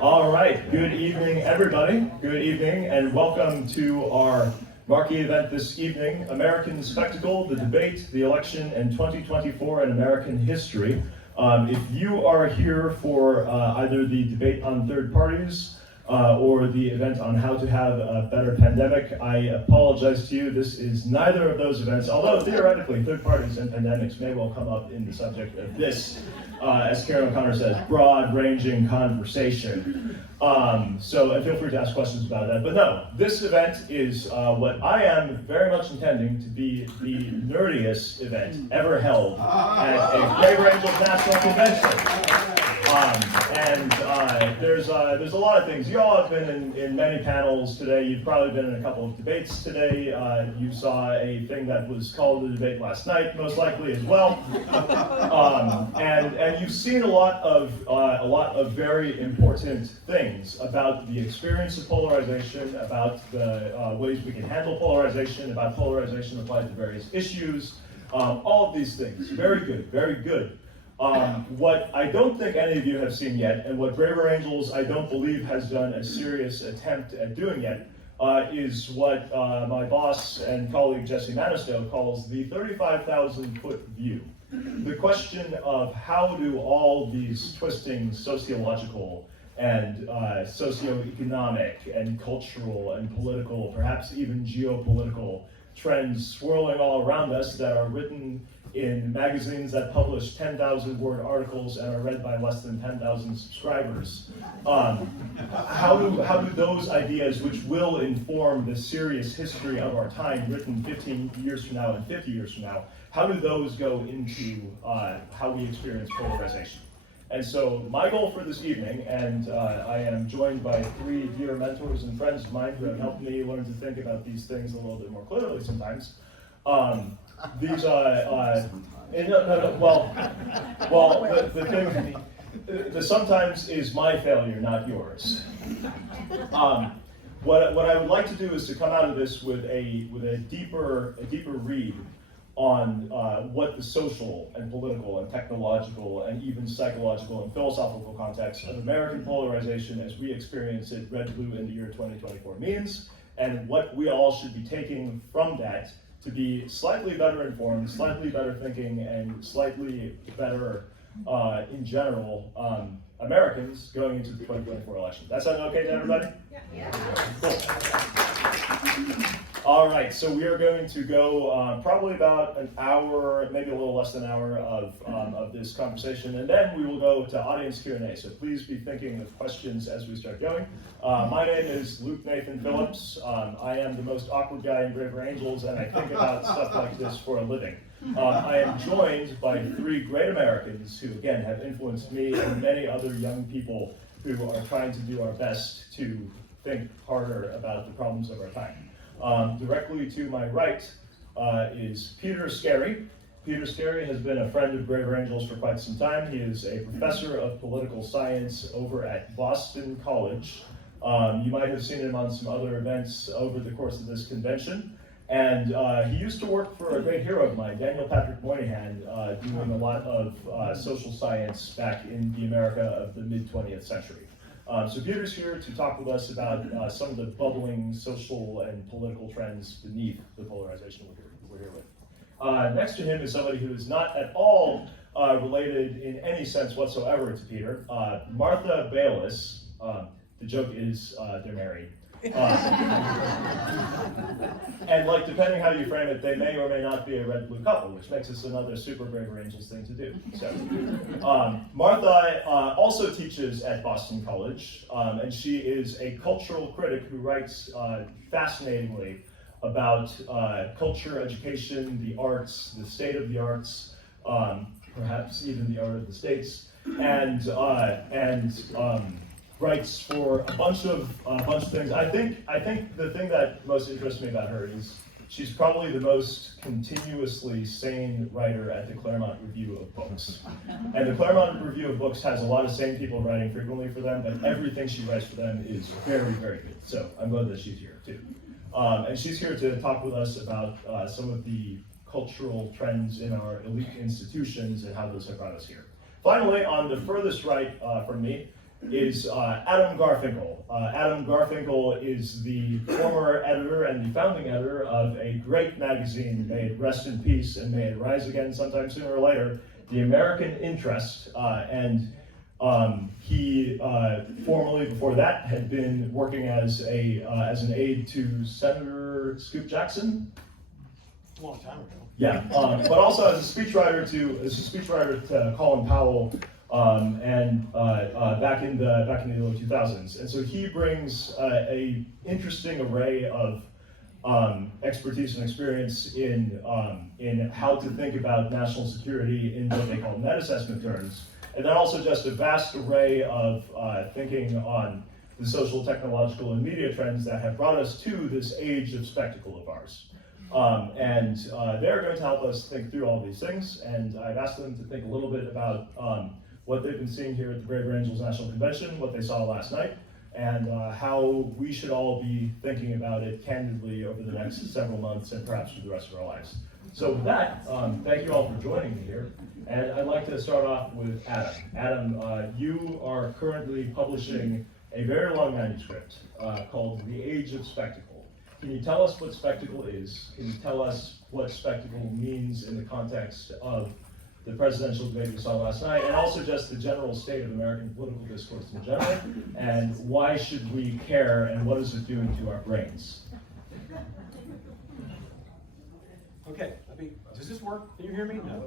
All right, good evening, everybody. Good evening, and welcome to our marquee event this evening, American Spectacle, the Debate, the Election, and 2024 in American History. If you are here for either the debate on third parties or the event on how to have a better pandemic, I apologize to you. This is neither of those events, although theoretically third parties and pandemics may well come up in the subject of this, as Karen O'Connor says, broad-ranging conversation. And feel free to ask questions about that. But no, this event is what I am very much intending to be the nerdiest event ever held at a Braver Angels National Convention. There's a lot of things. You all have been in many panels today. You've probably been in a couple of debates today. You saw a thing that was called the debate last night, most likely as well. And you've seen a lot of very important things about the experience of polarization, about the ways we can handle polarization, about polarization applied to various issues. All of these things, very good, very good. What I don't think any of you have seen yet, and what Braver Angels I don't believe has done a serious attempt at doing yet, is what my boss and colleague Jesse Manistow calls the 35,000-foot view. The question of how do all these twisting sociological and socioeconomic and cultural and political, perhaps even geopolitical trends swirling all around us that are written in magazines that publish 10,000-word articles and are read by less than 10,000 subscribers. How do those ideas, which will inform the serious history of our time, written 15 years from now and 50 years from now, how do those go into how we experience polarization? And so my goal for this evening, and I am joined by three dear mentors and friends of mine who have helped me learn to think about these things a little bit more clearly sometimes. The sometimes is my failure, not yours. What I would like to do is to come out of this with a deeper read on what the social and political and technological and even psychological and philosophical context of American polarization as we experience it, red, blue, in the year 2024 means, and what we all should be taking from that to be slightly better informed, slightly better thinking, and slightly better, in general, Americans going into the 2024 election. That sound okay to everybody? Yeah. Cool. All right, so we are going to go probably about an hour, maybe a little less than an hour of this conversation, and then we will go to audience Q&A. So please be thinking of questions as we start going. My name is Luke Nathan Phillips. I am the most awkward guy in Braver Angels, and I think about stuff like this for a living. I am joined by three great Americans who, again, have influenced me and many other young people who are trying to do our best to think harder about the problems of our time. Directly to my right is Peter Skerry. Peter Skerry has been a friend of Braver Angels for quite some time. He is a professor of political science over at Boston College. You might have seen him on some other events over the course of this convention. And he used to work for a great hero of mine, Daniel Patrick Moynihan, doing a lot of social science back in the America of the mid-20th century. So Peter's here to talk with us about some of the bubbling social and political trends beneath the polarization we're here with. Next to him is somebody who is not at all related in any sense whatsoever to Peter, Martha Bayles. The joke is they're married. And like, depending how you frame it, they may or may not be a red-blue couple, which makes this another super Braver Angels thing to do. So, Martha also teaches at Boston College, and she is a cultural critic who writes fascinatingly about culture, education, the arts, the state of the arts, perhaps even the art of the states, and writes for a bunch of things. I think the thing that most interests me about her is she's probably the most continuously sane writer at the Claremont Review of Books. And the Claremont Review of Books has a lot of sane people writing frequently for them, but everything she writes for them is very, very good. So I'm glad that she's here too. And she's here to talk with us about some of the cultural trends in our elite institutions and how those have brought us here. Finally, on the furthest right from me is Adam Garfinkle. Adam Garfinkle is the former editor and the founding editor of a great magazine, may it rest in peace and may it rise again sometime sooner or later, The American Interest. He formerly, before that, had been working as an aide to Senator Scoop Jackson. A long time ago. Yeah, but also as a speechwriter to Colin Powell, back in the early 2000s. And so he brings a interesting array of expertise and experience in how to think about national security in what they call net assessment terms, and then also just a vast array of thinking on the social, technological, and media trends that have brought us to this age of spectacle of ours. They're going to help us think through all these things, and I've asked them to think a little bit about what they've been seeing here at the Braver Angels National Convention, what they saw last night, and how we should all be thinking about it candidly over the next several months and perhaps for the rest of our lives. So with that, thank you all for joining me here, and I'd like to start off with Adam. Adam, you are currently publishing a very long manuscript called The Age of Spectacle. Can you tell us what spectacle is? Can you tell us what spectacle means in the context of the presidential debate we saw last night, and also just the general state of American political discourse in general, and why should we care, and what is it doing to our brains? Okay, does this work? Can you hear me? No.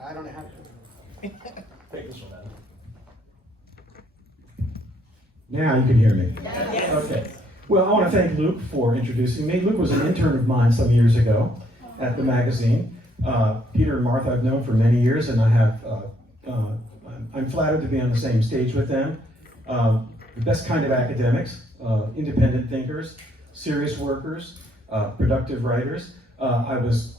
I don't know how to. Take this one, Adam. Now you can hear me. Yes. Okay. Well, I want to thank Luke for introducing me. Luke was an intern of mine some years ago at the magazine. Peter and Martha I've known for many years, and I'm flattered to be on the same stage with them. The best kind of academics, independent thinkers, serious workers, productive writers. I was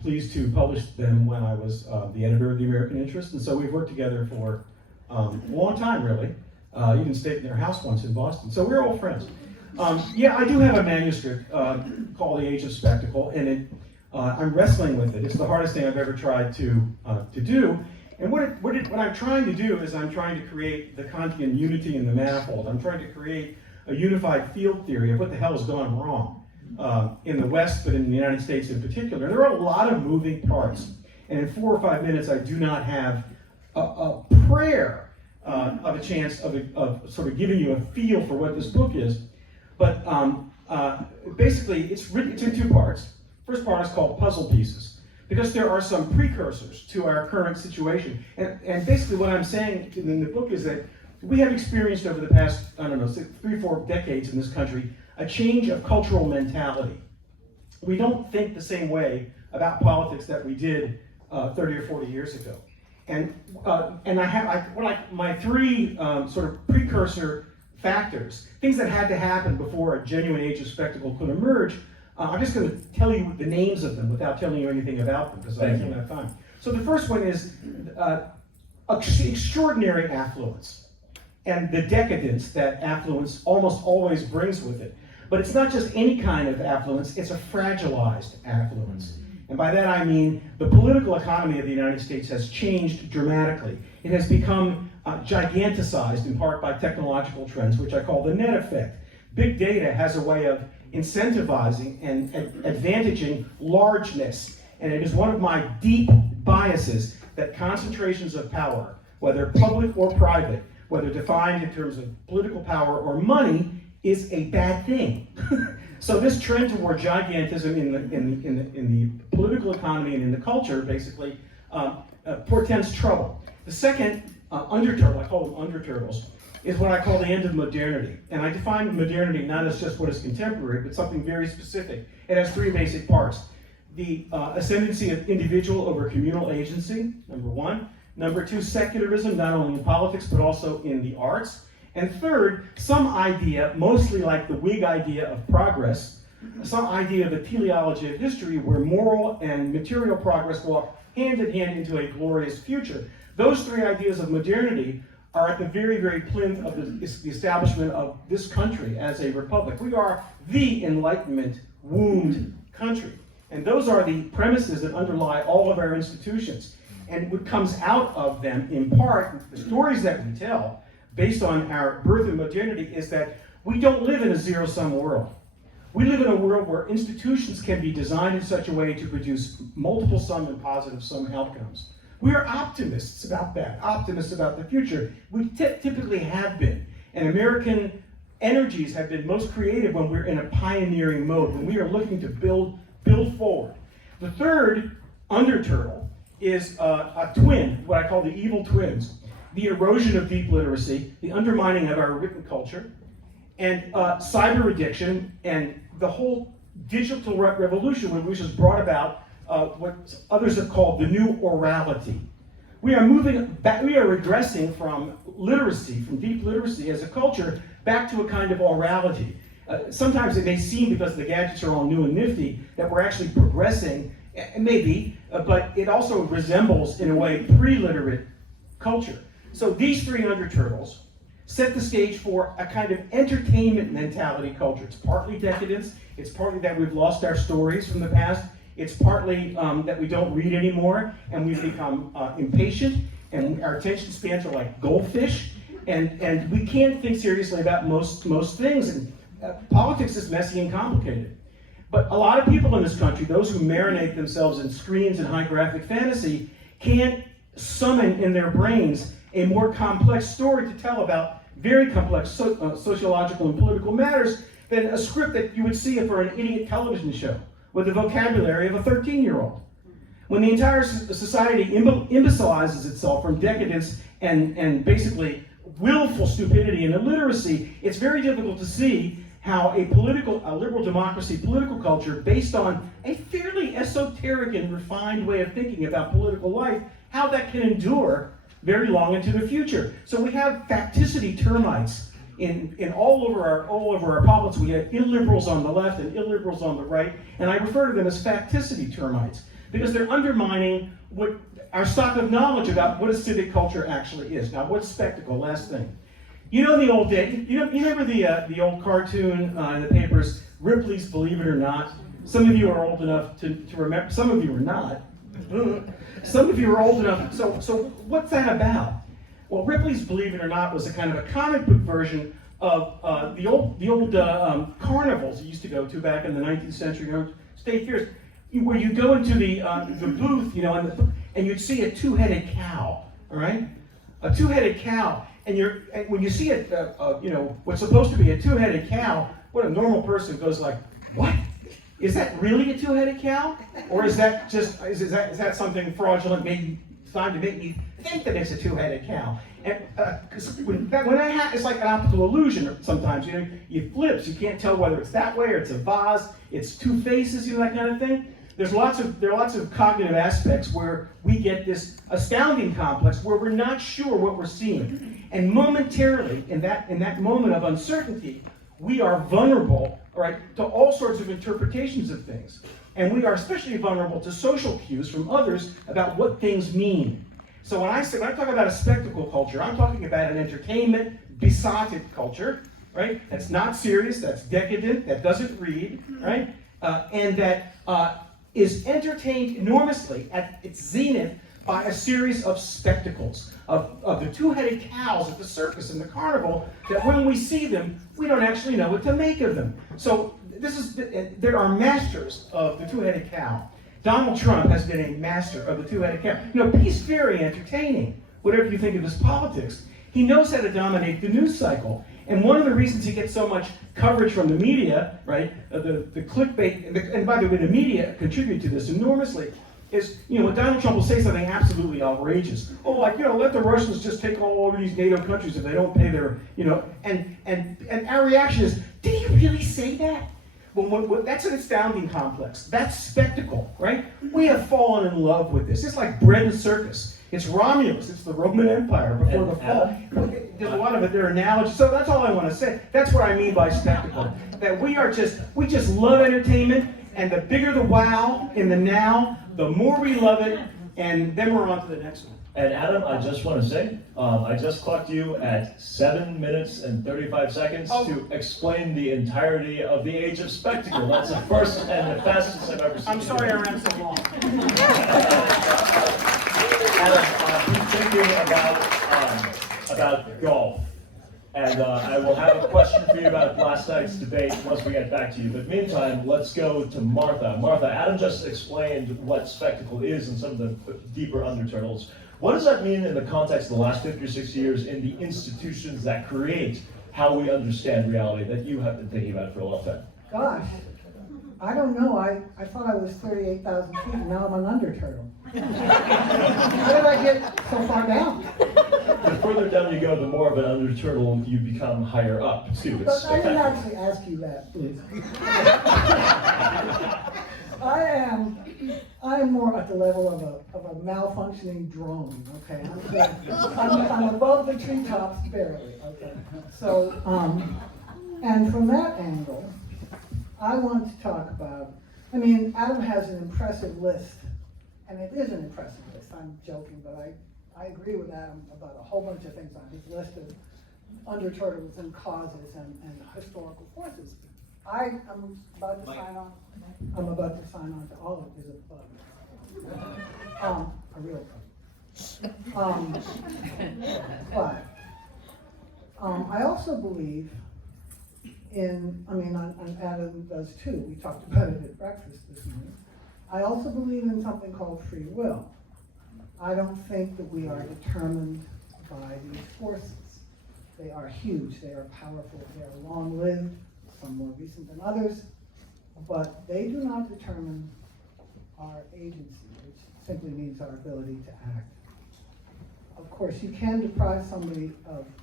pleased to publish them when I was the editor of the American Interest, and so we've worked together for a long time, really. Even stayed in their house once in Boston, so we're old friends. Yeah, I do have a manuscript called The Age of Spectacle, and I'm wrestling with it. It's the hardest thing I've ever tried to do. And what I'm trying to do is I'm trying to create the Kantian unity in the manifold. I'm trying to create a unified field theory of what the hell has gone wrong in the West, but in the United States in particular. There are a lot of moving parts, and in 4 or 5 minutes, I do not have a prayer of a chance of sort of giving you a feel for what this book is. But basically, it's in 2 parts. First part is called Puzzle Pieces, because there are some precursors to our current situation. And basically what I'm saying in the book is that we have experienced over the past, 3 or 4 decades in this country, a change of cultural mentality. We don't think the same way about politics that we did 30 or 40 years ago. And I have my 3 sort of precursor factors, things that had to happen before a genuine age of spectacle could emerge. I'm just going to tell you the names of them without telling you anything about them, because I don't have time. So the first one is extraordinary affluence, and the decadence that affluence almost always brings with it. But it's not just any kind of affluence, it's a fragilized affluence. And by that I mean the political economy of the United States has changed dramatically. It has become giganticized in part by technological trends, which I call the net effect. Big data has a way of incentivizing and advantaging largeness. And it is one of my deep biases that concentrations of power, whether public or private, whether defined in terms of political power or money, is a bad thing. So this trend toward gigantism in the political economy and in the culture basically portends trouble. The second underturtle, I call them underturtles, is what I call the end of modernity. And I define modernity not as just what is contemporary, but something very specific. It has 3 basic parts. The ascendancy of individual over communal agency, number 1. Number 2, secularism, not only in politics, but also in the arts. And third, some idea, mostly like the Whig idea of progress, some idea of a teleology of history where moral and material progress walk hand in hand into a glorious future. Those 3 ideas of modernity are at the very, very plinth of the establishment of this country as a republic. We are the Enlightenment wombed country. And those are the premises that underlie all of our institutions. And what comes out of them, in part, the stories that we tell, based on our birth and modernity, is that we don't live in a zero-sum world. We live in a world where institutions can be designed in such a way to produce multiple sum and positive sum outcomes. We are optimists about that, optimists about the future. We typically have been. And American energies have been most creative when we're in a pioneering mode, when we are looking to build forward. The third underturtle is a twin, what I call the evil twins. The erosion of deep literacy, the undermining of our written culture, and cyber addiction, and the whole digital revolution, which has brought about what others have called the new orality. We are moving back, we are regressing from literacy, from deep literacy as a culture, back to a kind of orality. Sometimes it may seem, because the gadgets are all new and nifty, that we're actually progressing, maybe, but it also resembles, in a way, pre-literate culture. So these three underturtles set the stage for a kind of entertainment mentality culture. It's partly decadence, it's partly that we've lost our stories from the past, it's partly that we don't read anymore, and we've become impatient, and our attention spans are like goldfish, and we can't think seriously about most things, and politics is messy and complicated. But a lot of people in this country, those who marinate themselves in screens and high graphic fantasy, can't summon in their brains a more complex story to tell about very complex sociological and political matters than a script that you would see for an idiot television show with the vocabulary of a 13-year-old. When the entire society imbecilizes itself from decadence and basically willful stupidity and illiteracy, it's very difficult to see how a liberal democracy, political culture based on a fairly esoteric and refined way of thinking about political life, how that can endure very long into the future. So we have facticity termites in all over our politics. We have illiberals on the left and illiberals on the right, and I refer to them as facticity termites because they're undermining what our stock of knowledge about what a civic culture actually is. Now, what's spectacle? Last thing. You know the old day. You remember the old cartoon in the papers, Ripley's Believe It or Not? Some of you are old enough to remember. Some of you are not. Some of you are old enough. So what's that about? Well, Ripley's Believe It or Not was a kind of a comic book version of the old carnivals you used to go to back in the 19th century, state fairs, where you go into the booth, and you'd see a two-headed cow. All right, a two-headed cow. And when you see what's supposed to be a two-headed cow, what a normal person goes like, what? Is that really a two-headed cow? Or is that just, is that something fraudulent designed to make me think that it's a two-headed cow? And when that happens, it's like an optical illusion sometimes. You flips, you can't tell whether it's that way or it's a vase, it's two faces, that kind of thing. There are lots of cognitive aspects where we get this astounding complex where we're not sure what we're seeing. And momentarily, in that moment of uncertainty, we are vulnerable, to all sorts of interpretations of things. And we are especially vulnerable to social cues from others about what things mean. So when I talk about a spectacle culture, I'm talking about an entertainment, besotted culture, right? That's not serious, that's decadent, that doesn't read, right? And that is entertained enormously at its zenith by a series of spectacles, of the two-headed cows at the circus and the carnival, that when we see them, we don't actually know what to make of them. So there are masters of the two-headed cow. Donald Trump has been a master of the two-headed cow. He's very entertaining, whatever you think of his politics. He knows how to dominate the news cycle. And one of the reasons he gets so much coverage from the media, right, the clickbait, and by the way, the media contribute to this enormously, is, when Donald Trump will say something absolutely outrageous. Oh, let the Russians just take all of these NATO countries if they don't pay their, and our reaction is, did he really say that? Well, that's an astounding complex. That's spectacle, right? We have fallen in love with this. It's like bread and circus. It's Romulus. It's the Roman Empire before the fall. There's a lot of it. There are analogies. So that's all I want to say. That's what I mean by spectacle. That we just love entertainment, and the bigger the wow in the now, the more we love it, and then we're on to the next one. And Adam, I just want to say, I just clocked you at 7 minutes and 35 seconds to explain the entirety of the age of spectacle. That's the first and the fastest I've ever seen. I'm sorry I ran so long. Adam, been thinking about golf. And I will have a question for you about last night's debate once we get back to you. But meantime, let's go to Martha. Martha, Adam just explained what spectacle is and some of the deeper undertones. What does that mean in the context of the last 50 or 60 years in the institutions that create how we understand reality that you have been thinking about for a long time? Gosh, I don't know. I thought I was 38,000 feet, and now I'm an underturtle. How did I get so far down? The further down you go, the more of an underturtle you become higher up, too. But I didn't actually ask you that, please. I am more at the level of a malfunctioning drone, okay? I'm above the treetops barely, okay? So, and from that angle, I want to talk about, Adam has an impressive list, and it is an impressive list. I'm joking, but I agree with Adam about a whole bunch of things on his list of underturtles and causes and historical forces. I'm about to sign on. I'm about to sign on to all of his above. A real bug. But I also believe in, and Adam does too. We talked about it at breakfast this morning. I also believe in something called free will. I don't think that we are determined by these forces. They are huge, they are powerful, they are long-lived, some more recent than others, but they do not determine our agency, which simply means our ability to act. Of course, you can deprive somebody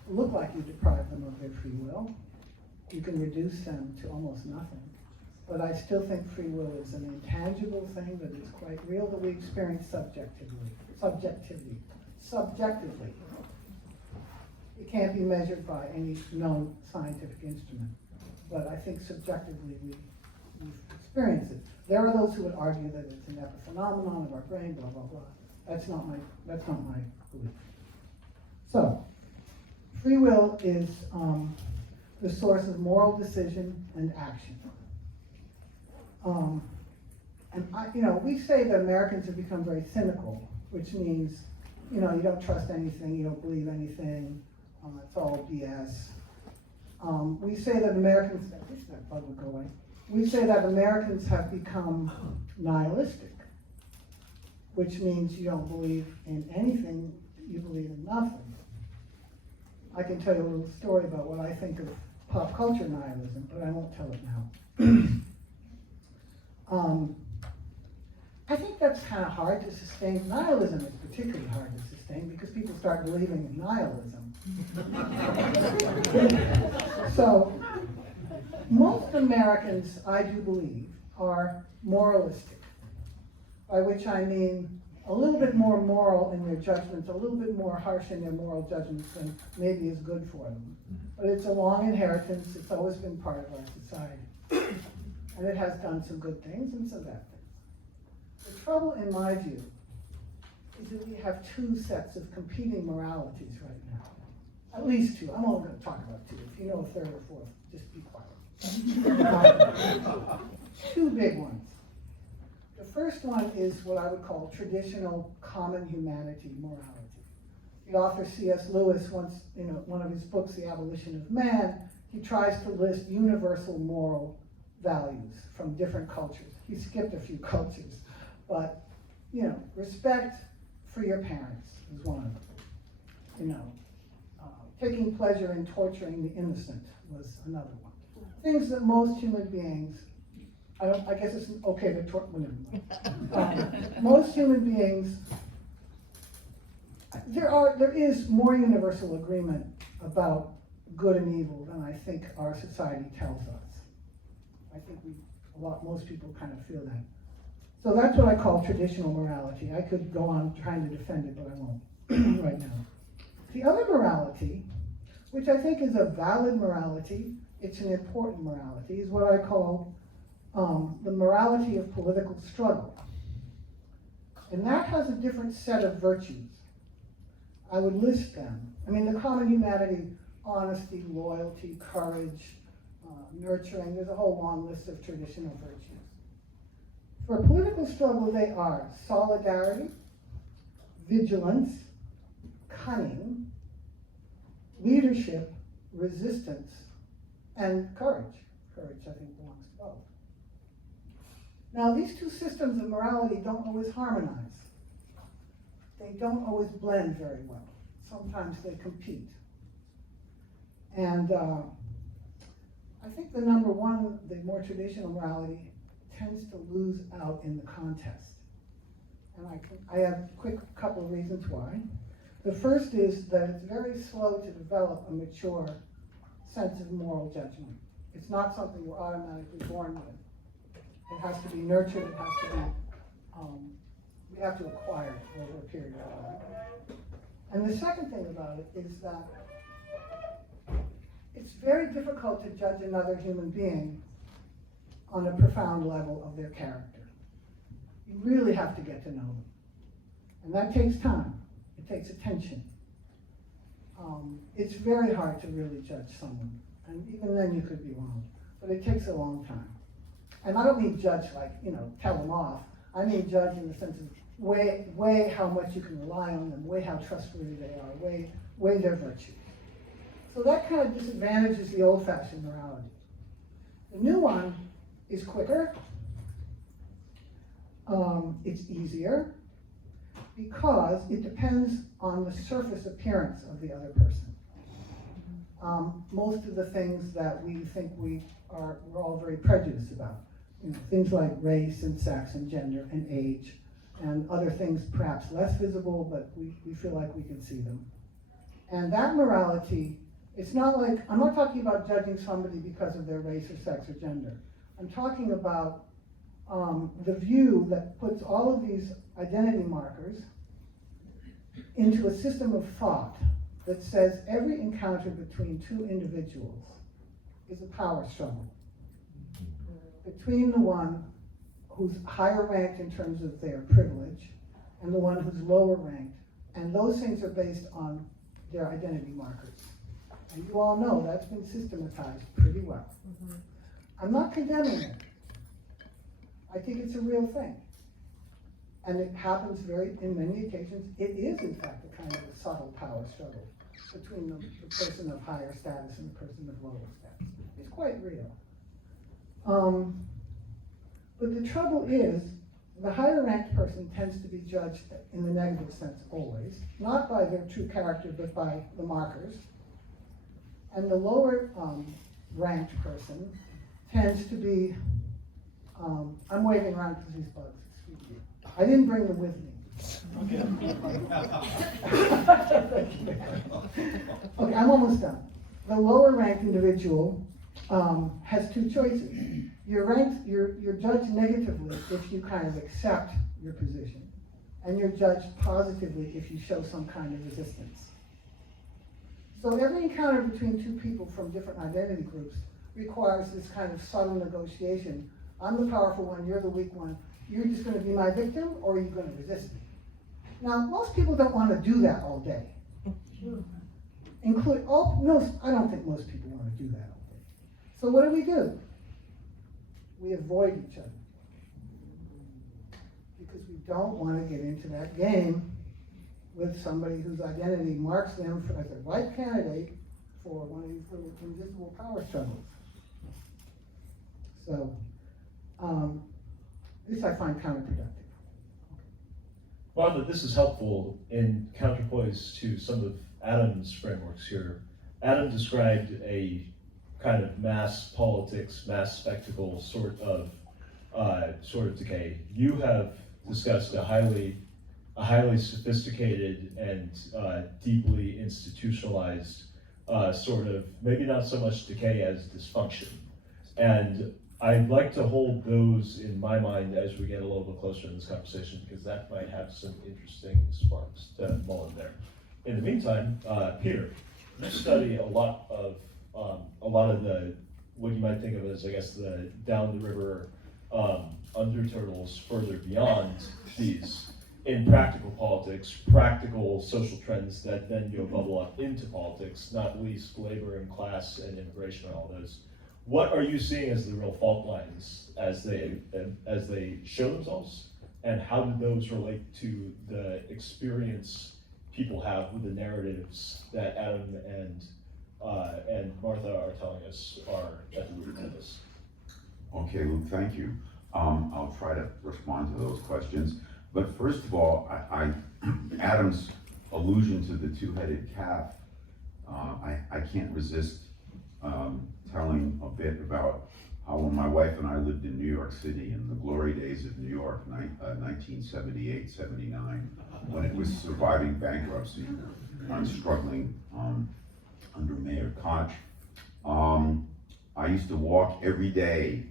look like you deprive them of their free will. You can reduce them to almost nothing. But I still think free will is an intangible thing that is quite real, that we experience subjectively. It can't be measured by any known scientific instrument. But I think subjectively we've experienced it. There are those who would argue that it's an epiphenomenon of our brain, blah, blah, blah. That's not my belief. So, free will is the source of moral decision and action. We say that Americans have become very cynical, which means, you don't trust anything, you don't believe anything, it's all BS. We say that Americans, I wish that bug would go away. We say that Americans have become nihilistic, which means you don't believe in anything, you believe in nothing. I can tell you a little story about what I think of pop culture nihilism, but I won't tell it now. I think that's kind of hard to sustain. Nihilism is particularly hard to sustain because people start believing in nihilism. So, most Americans, I do believe, are moralistic, by which I mean a little bit more moral in their judgments, a little bit more harsh in their moral judgments than maybe is good for them. But it's a long inheritance, it's always been part of our society. And it has done some good things and some bad things. The trouble, in my view, is that we have two sets of competing moralities right now. At least two. I'm only going to talk about two. If you know a third or fourth, just be quiet. Two big ones. The first one is what I would call traditional common humanity morality. The author C.S. Lewis once, in one of his books, The Abolition of Man, he tries to list universal moral values from different cultures. He skipped a few cultures, but respect for your parents is one of them. Taking pleasure in torturing the innocent was another one. Things that most human beings, I guess it's okay to torture. Most human beings, there is more universal agreement about good and evil than I think our society tells us. I think most people kind of feel that. So that's what I call traditional morality. I could go on trying to defend it, but I won't right now. The other morality, which I think is a valid morality, it's an important morality, is what I call the morality of political struggle. And that has a different set of virtues. I would list them. The common humanity, honesty, loyalty, courage, nurturing, there's a whole long list of traditional virtues. For political struggle, they are solidarity, vigilance, cunning, leadership, resistance, and courage. Courage, I think, belongs to both. Now, these two systems of morality don't always harmonize. They don't always blend very well. Sometimes they compete. And I think the number one, the more traditional morality, tends to lose out in the contest. And I have a quick couple of reasons why. The first is that it's very slow to develop a mature sense of moral judgment. It's not something we're automatically born with. It has to be nurtured, it has to be, we have to acquire it over a period of time. And the second thing about it is that it's very difficult to judge another human being on a profound level of their character. You really have to get to know them. And that takes time. It takes attention. It's very hard to really judge someone. And even then you could be wrong. But it takes a long time. And I don't mean judge like, tell them off. I mean judge in the sense of weigh how much you can rely on them, weigh how trustworthy they are, weigh their virtues. So that kind of disadvantages the old-fashioned morality. The new one is quicker, it's easier, because it depends on the surface appearance of the other person. Most of the things that we think we're all very prejudiced about, things like race and sex and gender and age, and other things perhaps less visible, but we feel like we can see them. And that morality, it's not like, I'm not talking about judging somebody because of their race or sex or gender. I'm talking about the view that puts all of these identity markers into a system of thought that says every encounter between two individuals is a power struggle between the one who's higher ranked in terms of their privilege and the one who's lower ranked. And those things are based on their identity markers. And you all know that's been systematized pretty well. Mm-hmm. I'm not condemning it. I think it's a real thing. And it happens in many occasions, it is in fact a kind of a subtle power struggle between the person of higher status and the person of lower status. It's quite real. But the trouble is, the higher ranked person tends to be judged in the negative sense always, not by their true character, but by the markers. And the lower ranked person tends to be, I'm waving around because these bugs, excuse me. I didn't bring them with me. Okay, I'm almost done. The lower ranked individual has two choices. You're judged negatively if you kind of accept your position, and you're judged positively if you show some kind of resistance. So every encounter between two people from different identity groups requires this kind of subtle negotiation. I'm the powerful one, you're the weak one. You're just going to be my victim, or are you going to resist me? Now, most people don't want to do that all day. I don't think most people want to do that all day. So what do? We avoid each other. Because we don't want to get into that game with somebody whose identity marks them as the right candidate for one of these little invisible power struggles. So, this I find counterproductive. Well, this is helpful in counterpoise to some of Adam's frameworks here. Adam described a kind of mass politics, mass spectacle sort of decay. You have discussed a highly sophisticated and deeply institutionalized sort of, maybe not so much decay as dysfunction. And I'd like to hold those in my mind as we get a little bit closer in this conversation, because that might have some interesting sparks to mull in there. In the meantime, Peter, you study a lot of the, what you might think of as, I guess, the down the river underturtles further beyond these in practical politics, practical social trends that then go bubble up into politics, not least labor and class and immigration and all those. What are you seeing as the real fault lines as they show themselves, and how do those relate to the experience people have with the narratives that Adam and Martha are telling us are at the root of this? Okay, Luke, thank you. I'll try to respond to those questions. But first of all, Adam's allusion to the two-headed calf, I can't resist telling a bit about how when my wife and I lived in New York City in the glory days of New York, 1978, 79, when it was surviving bankruptcy and struggling under Mayor Koch. I used to walk every day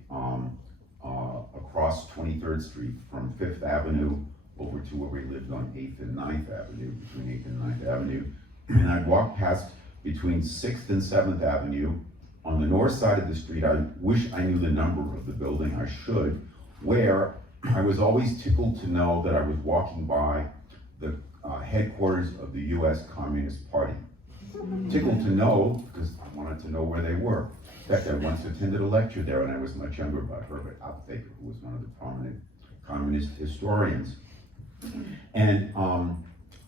across 23rd Street from 5th Avenue over to where we lived on 8th and 9th Avenue, between 8th and 9th Avenue. And I'd walk past between 6th and 7th Avenue. On the north side of the street, I wish I knew the number of the building, I should, where I was always tickled to know that I was walking by the headquarters of the US Communist Party. Tickled to know, because I wanted to know where they were. In fact, I once attended a lecture there when I was much younger by Herbert Aptheker, who was one of the prominent communist historians. And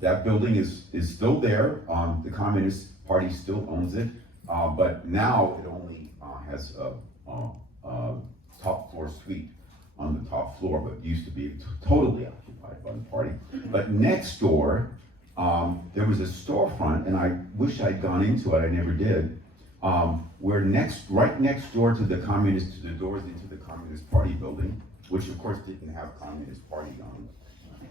that building is still there. The Communist Party still owns it, but now it only has a top floor suite on the top floor, but used to be totally occupied by the party. But next door, there was a storefront, and I wish I'd gone into it, I never did, where right next door to the doors into the Communist Party building, which of course didn't have Communist Party on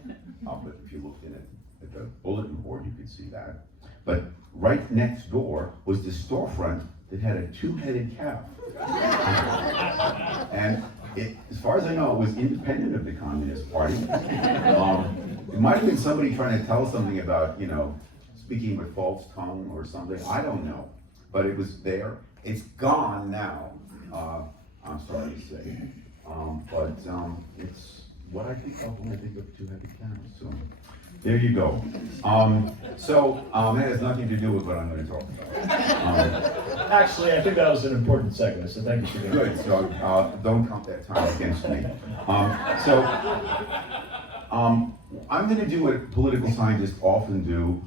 it, but if you looked in it at the bulletin board, you could see that. But right next door was the storefront that had a two-headed calf. And as far as I know, it was independent of the Communist Party. It might have been somebody trying to tell something about, speaking with false tongue or something, I don't know. But it was there. It's gone now, I'm sorry to say. But it's what I think of when I think of two-headed calves. So there you go. That has nothing to do with what I'm going to talk about. Actually, I think that was an important segment, so thank you for doing that. Good, so don't count that time against me. I'm going to do what political scientists often do,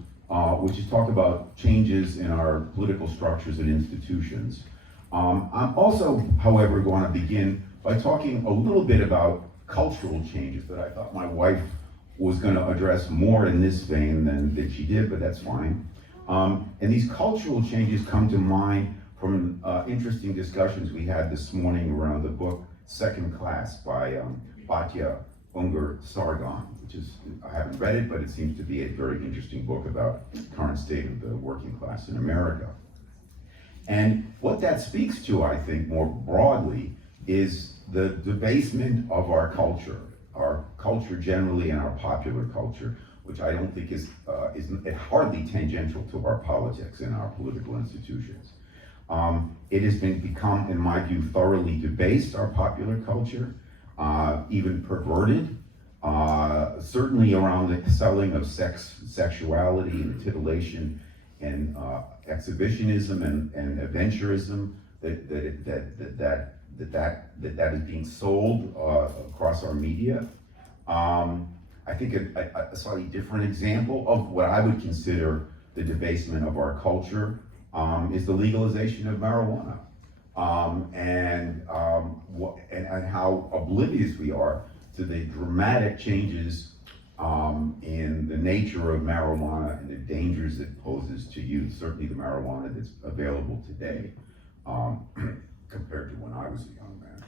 which is talk about changes in our political structures and institutions. I'm also, however, going to begin by talking a little bit about cultural changes that I thought my wife was going to address more in this vein than she did, but that's fine. And these cultural changes come to mind from interesting discussions we had this morning around the book Second Class by Batya Ungar-Sargon, which is, I haven't read it, but it seems to be a very interesting book about the current state of the working class in America. And what that speaks to, I think, more broadly, is the debasement of our culture generally, and our popular culture, which I don't think is hardly tangential to our politics and our political institutions. It has become, in my view, thoroughly debased, our popular culture, even perverted, certainly around the selling of sexuality and titillation and exhibitionism and adventurism that is being sold across our media. I think a slightly different example of what I would consider the debasement of our culture is the legalization of marijuana, and how oblivious we are to the dramatic changes in the nature of marijuana and the dangers it poses to youth. Certainly the marijuana that's available today, compared to when I was a young man.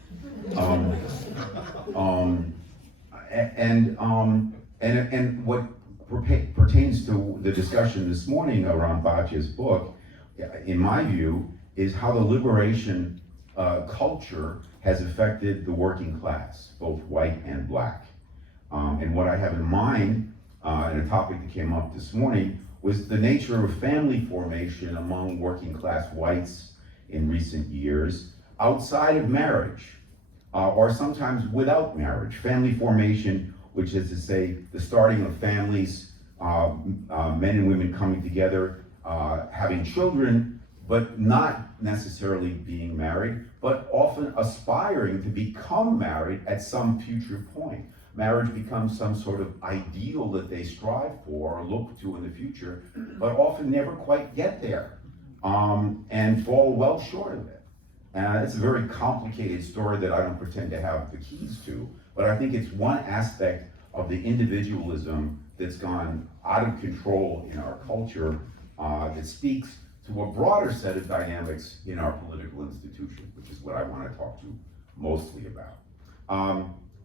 And what pertains to the discussion this morning around Batya's book, in my view, is how the liberation culture has affected the working class, both white and black. And what I have in mind, and a topic that came up this morning, was the nature of family formation among working class whites in recent years, outside of marriage, or sometimes without marriage. Family formation, which is to say the starting of families, men and women coming together, having children, but not necessarily being married, but often aspiring to become married at some future point. marriage becomes some sort of ideal that they strive for or look to in the future, but often never quite get there, and fall well short of it. It's a very complicated story that I don't pretend to have the keys to, but I think it's one aspect of the individualism that's gone out of control in our culture, that speaks to a broader set of dynamics in our political institution, which is what I want to talk to mostly about.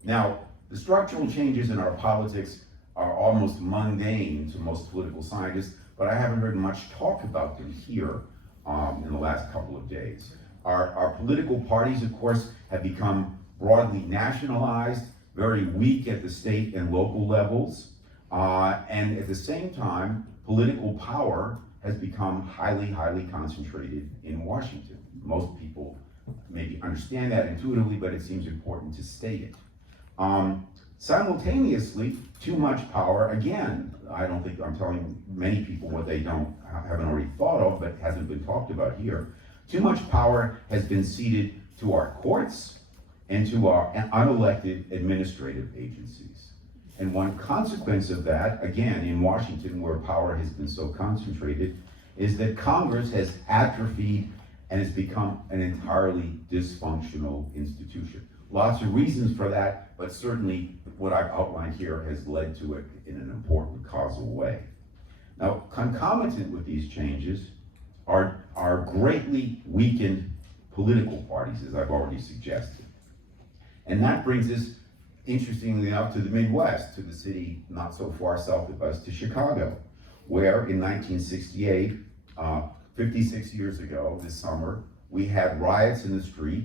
Now, the structural changes in our politics are almost mundane to most political scientists, but I haven't heard much talk about them here in the last couple of days. Our political parties, of course, have become broadly nationalized, very weak at the state and local levels, and at the same time, political power has become highly, highly concentrated in Washington. Most people maybe understand that intuitively, but it seems important to state it. Simultaneously, too much power, again, I don't think I'm telling many people what they haven't already thought of, but hasn't been talked about here. Too much power has been ceded to our courts and to our unelected administrative agencies. And one consequence of that, again, in Washington, where power has been so concentrated, is that Congress has atrophied and has become an entirely dysfunctional institution. Lots of reasons for that, but certainly what I've outlined here has led to it in an important causal way. Now, concomitant with these changes are greatly weakened political parties, as I've already suggested. And that brings us, interestingly enough, to the Midwest, to the city not so far south of us, to Chicago, where in 1968, 56 years ago this summer, we had riots in the street,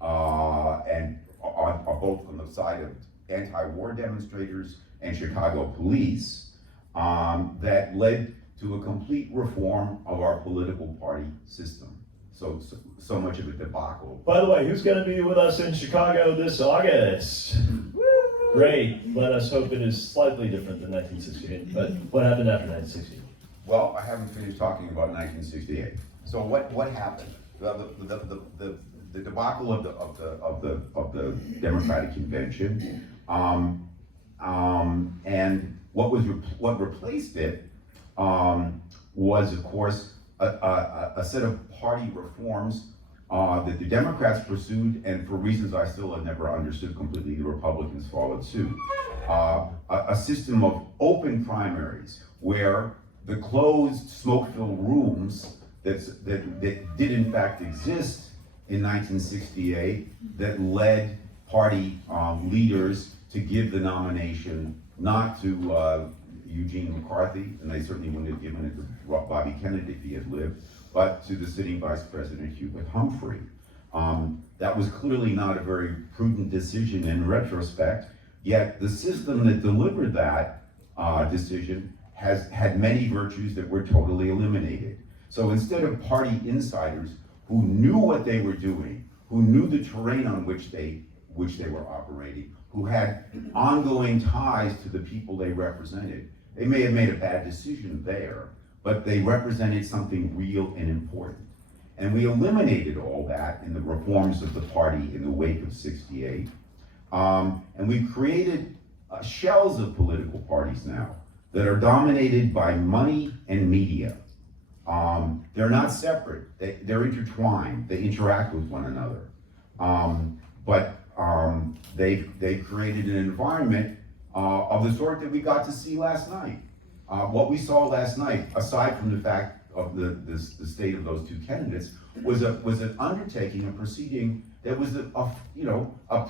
and both on the side of anti-war demonstrators and Chicago police, that led to a complete reform of our political party system. So much of a debacle. By the way, who's going to be with us in Chicago this August? Great. Let us hope it is slightly different than 1968. But what happened after 1968? Well, I haven't finished talking about 1968. So what happened? The debacle of the Democratic Convention, and what replaced it was, of course, a set of party reforms that the Democrats pursued, and for reasons I still have never understood completely, the Republicans followed suit. A system of open primaries where the closed smoke-filled rooms that did in fact exist in 1968 that led party leaders to give the nomination not to Eugene McCarthy, and they certainly wouldn't have given it to Bobby Kennedy if he had lived, but to the sitting Vice President Hubert Humphrey. That was clearly not a very prudent decision in retrospect, yet the system that delivered that decision has had many virtues that were totally eliminated. So instead of party insiders who knew what they were doing, who knew the terrain on which they were operating, who had ongoing ties to the people they represented, they may have made a bad decision there, but they represented something real and important. And we eliminated all that in the reforms of the party in the wake of '68. And we've created shells of political parties now that are dominated by money and media. They're not separate, they're intertwined, they interact with one another. But they've created an environment of the sort that we got to see last night. What we saw last night, aside from the fact of the state of those two candidates, was an undertaking, a proceeding that was a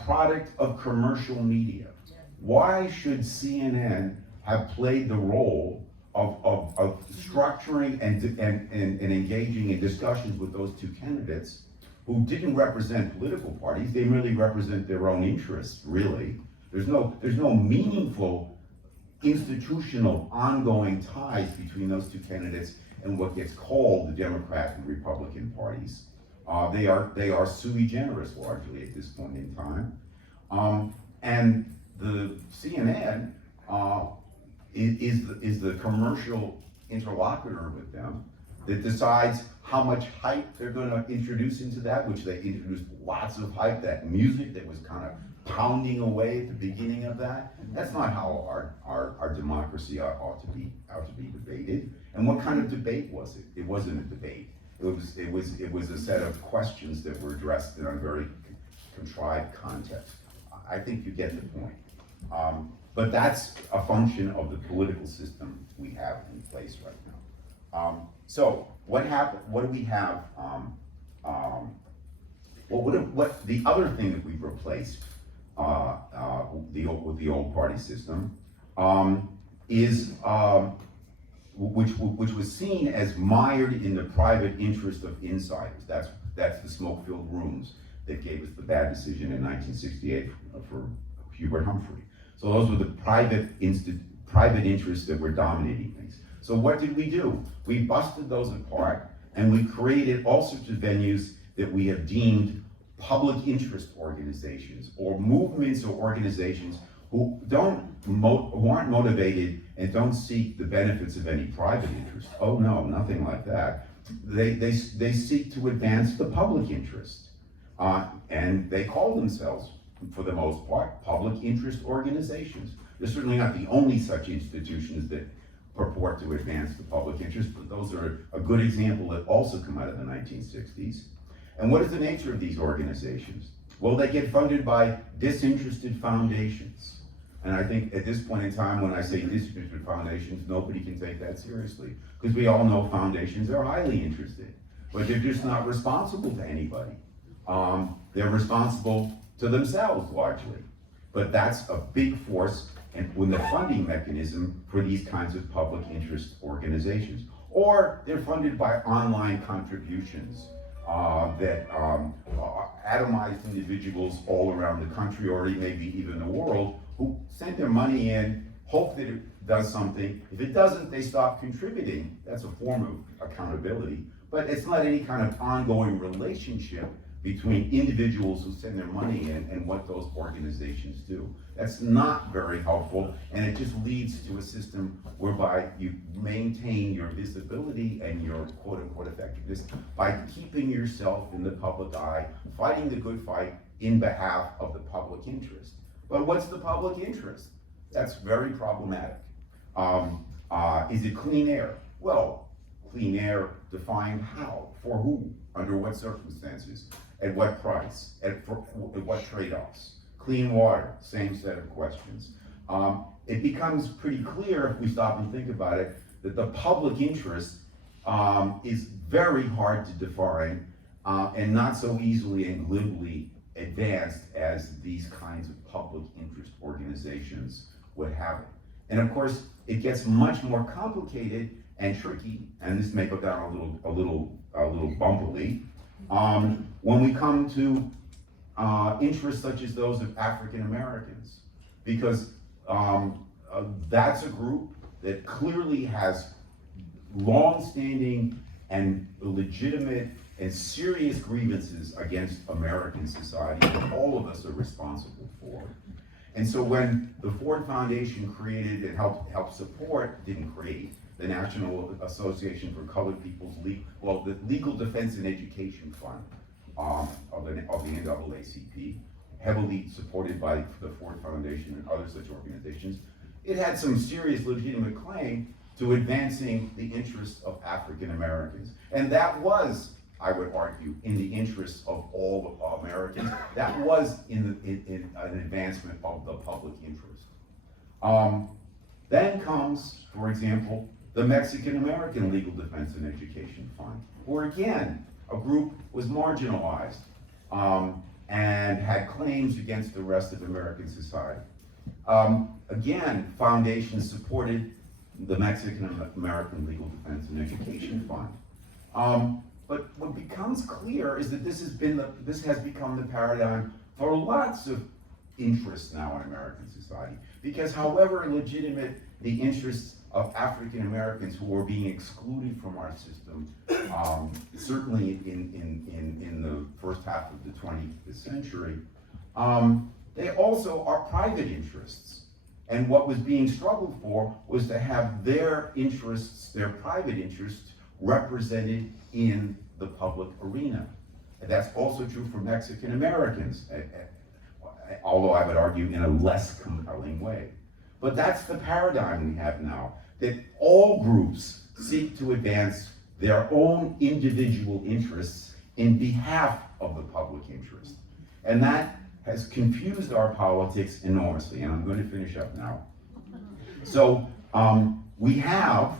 product of commercial media. Why should CNN have played the role of structuring and engaging in discussions with those two candidates who didn't represent political parties? They merely represent their own interests, really. There's no meaningful institutional ongoing ties between those two candidates and what gets called the Democrat and Republican parties. They are sui generis largely at this point in time. And the CNN is the commercial interlocutor with them. that decides how much hype they're gonna introduce into that, which they introduced lots of hype, that music that was kind of pounding away at the beginning of that. That's not how our democracy ought to be debated. And what kind of debate was it? It wasn't a debate. It was a set of questions that were addressed in a very contrived context. I think you get the point. But that's a function of the political system we have in place right now. So what happened? What do we have? What the other thing that we've replaced with the old party system is which was seen as mired in the private interest of insiders. That's the smoke-filled rooms that gave us the bad decision in 1968 for Hubert Humphrey. So those were the private interests that were dominating things. So what did we do? We busted those apart, and we created all sorts of venues that we have deemed public interest organizations, or movements or organizations who aren't motivated and don't seek the benefits of any private interest. Oh no, nothing like that. They seek to advance the public interest. And they call themselves, for the most part, public interest organizations. They're certainly not the only such institutions that purport to advance the public interest, but those are a good example that also come out of the 1960s. And what is the nature of these organizations? Well, they get funded by disinterested foundations. And I think at this point in time, when I say disinterested foundations, nobody can take that seriously, because we all know foundations are highly interested, but they're just not responsible to anybody. They're responsible to themselves largely, but that's a big force and when the funding mechanism for these kinds of public interest organizations. Or they're funded by online contributions that atomized individuals all around the country, or maybe even the world, who send their money in, hope that it does something. If it doesn't, they stop contributing. That's a form of accountability, but it's not any kind of ongoing relationship between individuals who send their money in and what those organizations do. That's not very helpful, and it just leads to a system whereby you maintain your visibility and your quote-unquote effectiveness by keeping yourself in the public eye, fighting the good fight in behalf of the public interest. But what's the public interest? That's very problematic. Is it clean air? Well, clean air defined how, for who, under what circumstances, at what price, at what trade-offs. Clean water, same set of questions. It becomes pretty clear, if we stop and think about it, that the public interest is very hard to define and not so easily and glibly advanced as these kinds of public interest organizations would have it. And of course, it gets much more complicated and tricky, and this may go down a little bumpily, when we come to interests such as those of African Americans, because that's a group that clearly has long-standing and legitimate and serious grievances against American society that all of us are responsible for. And so when the Ford Foundation created and helped support, didn't create, the National Association for Colored People's the Legal Defense and Education Fund of the NAACP, heavily supported by the Ford Foundation and other such organizations, it had some serious legitimate claim to advancing the interests of African Americans. And that was, I would argue, in the interests of all Americans. That was in an advancement of the public interest. Then comes, for example, the Mexican American Legal Defense and Education Fund, where again, a group was marginalized and had claims against the rest of American society. Again, foundations supported the Mexican American Legal Defense and Education Fund. But what becomes clear is that this has become the paradigm for lots of interests now in American society. Because however legitimate the interests of African Americans who are being excluded from our system, certainly in the first half of the 20th century, they also are private interests. And what was being struggled for was to have their interests, their private interests, represented in the public arena. And that's also true for Mexican Americans, although I would argue in a less compelling way. But that's the paradigm we have now, that all groups seek to advance their own individual interests in behalf of the public interest. And that has confused our politics enormously, and I'm going to finish up now. So we have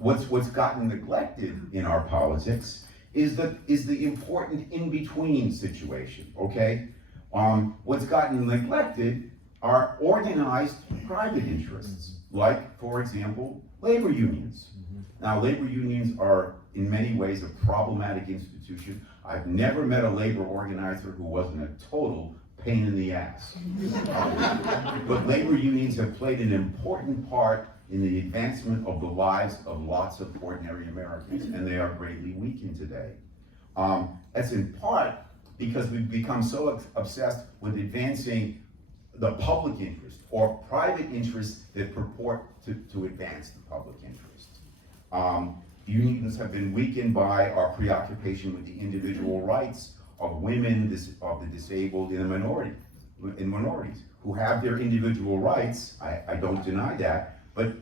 what's gotten neglected in our politics is the important in-between situation, okay? What's gotten neglected are organized private interests, like, for example, labor unions. Now, labor unions are in many ways a problematic institution. I've never met a labor organizer who wasn't a total pain in the ass. But labor unions have played an important part in the advancement of the lives of lots of ordinary Americans, and they are greatly weakened today. That's in part because we've become so obsessed with advancing the public interest or private interests that purport to advance the public interest. Unions have been weakened by our preoccupation with the individual rights of women, of the disabled, and minorities who have their individual rights. I don't deny that, but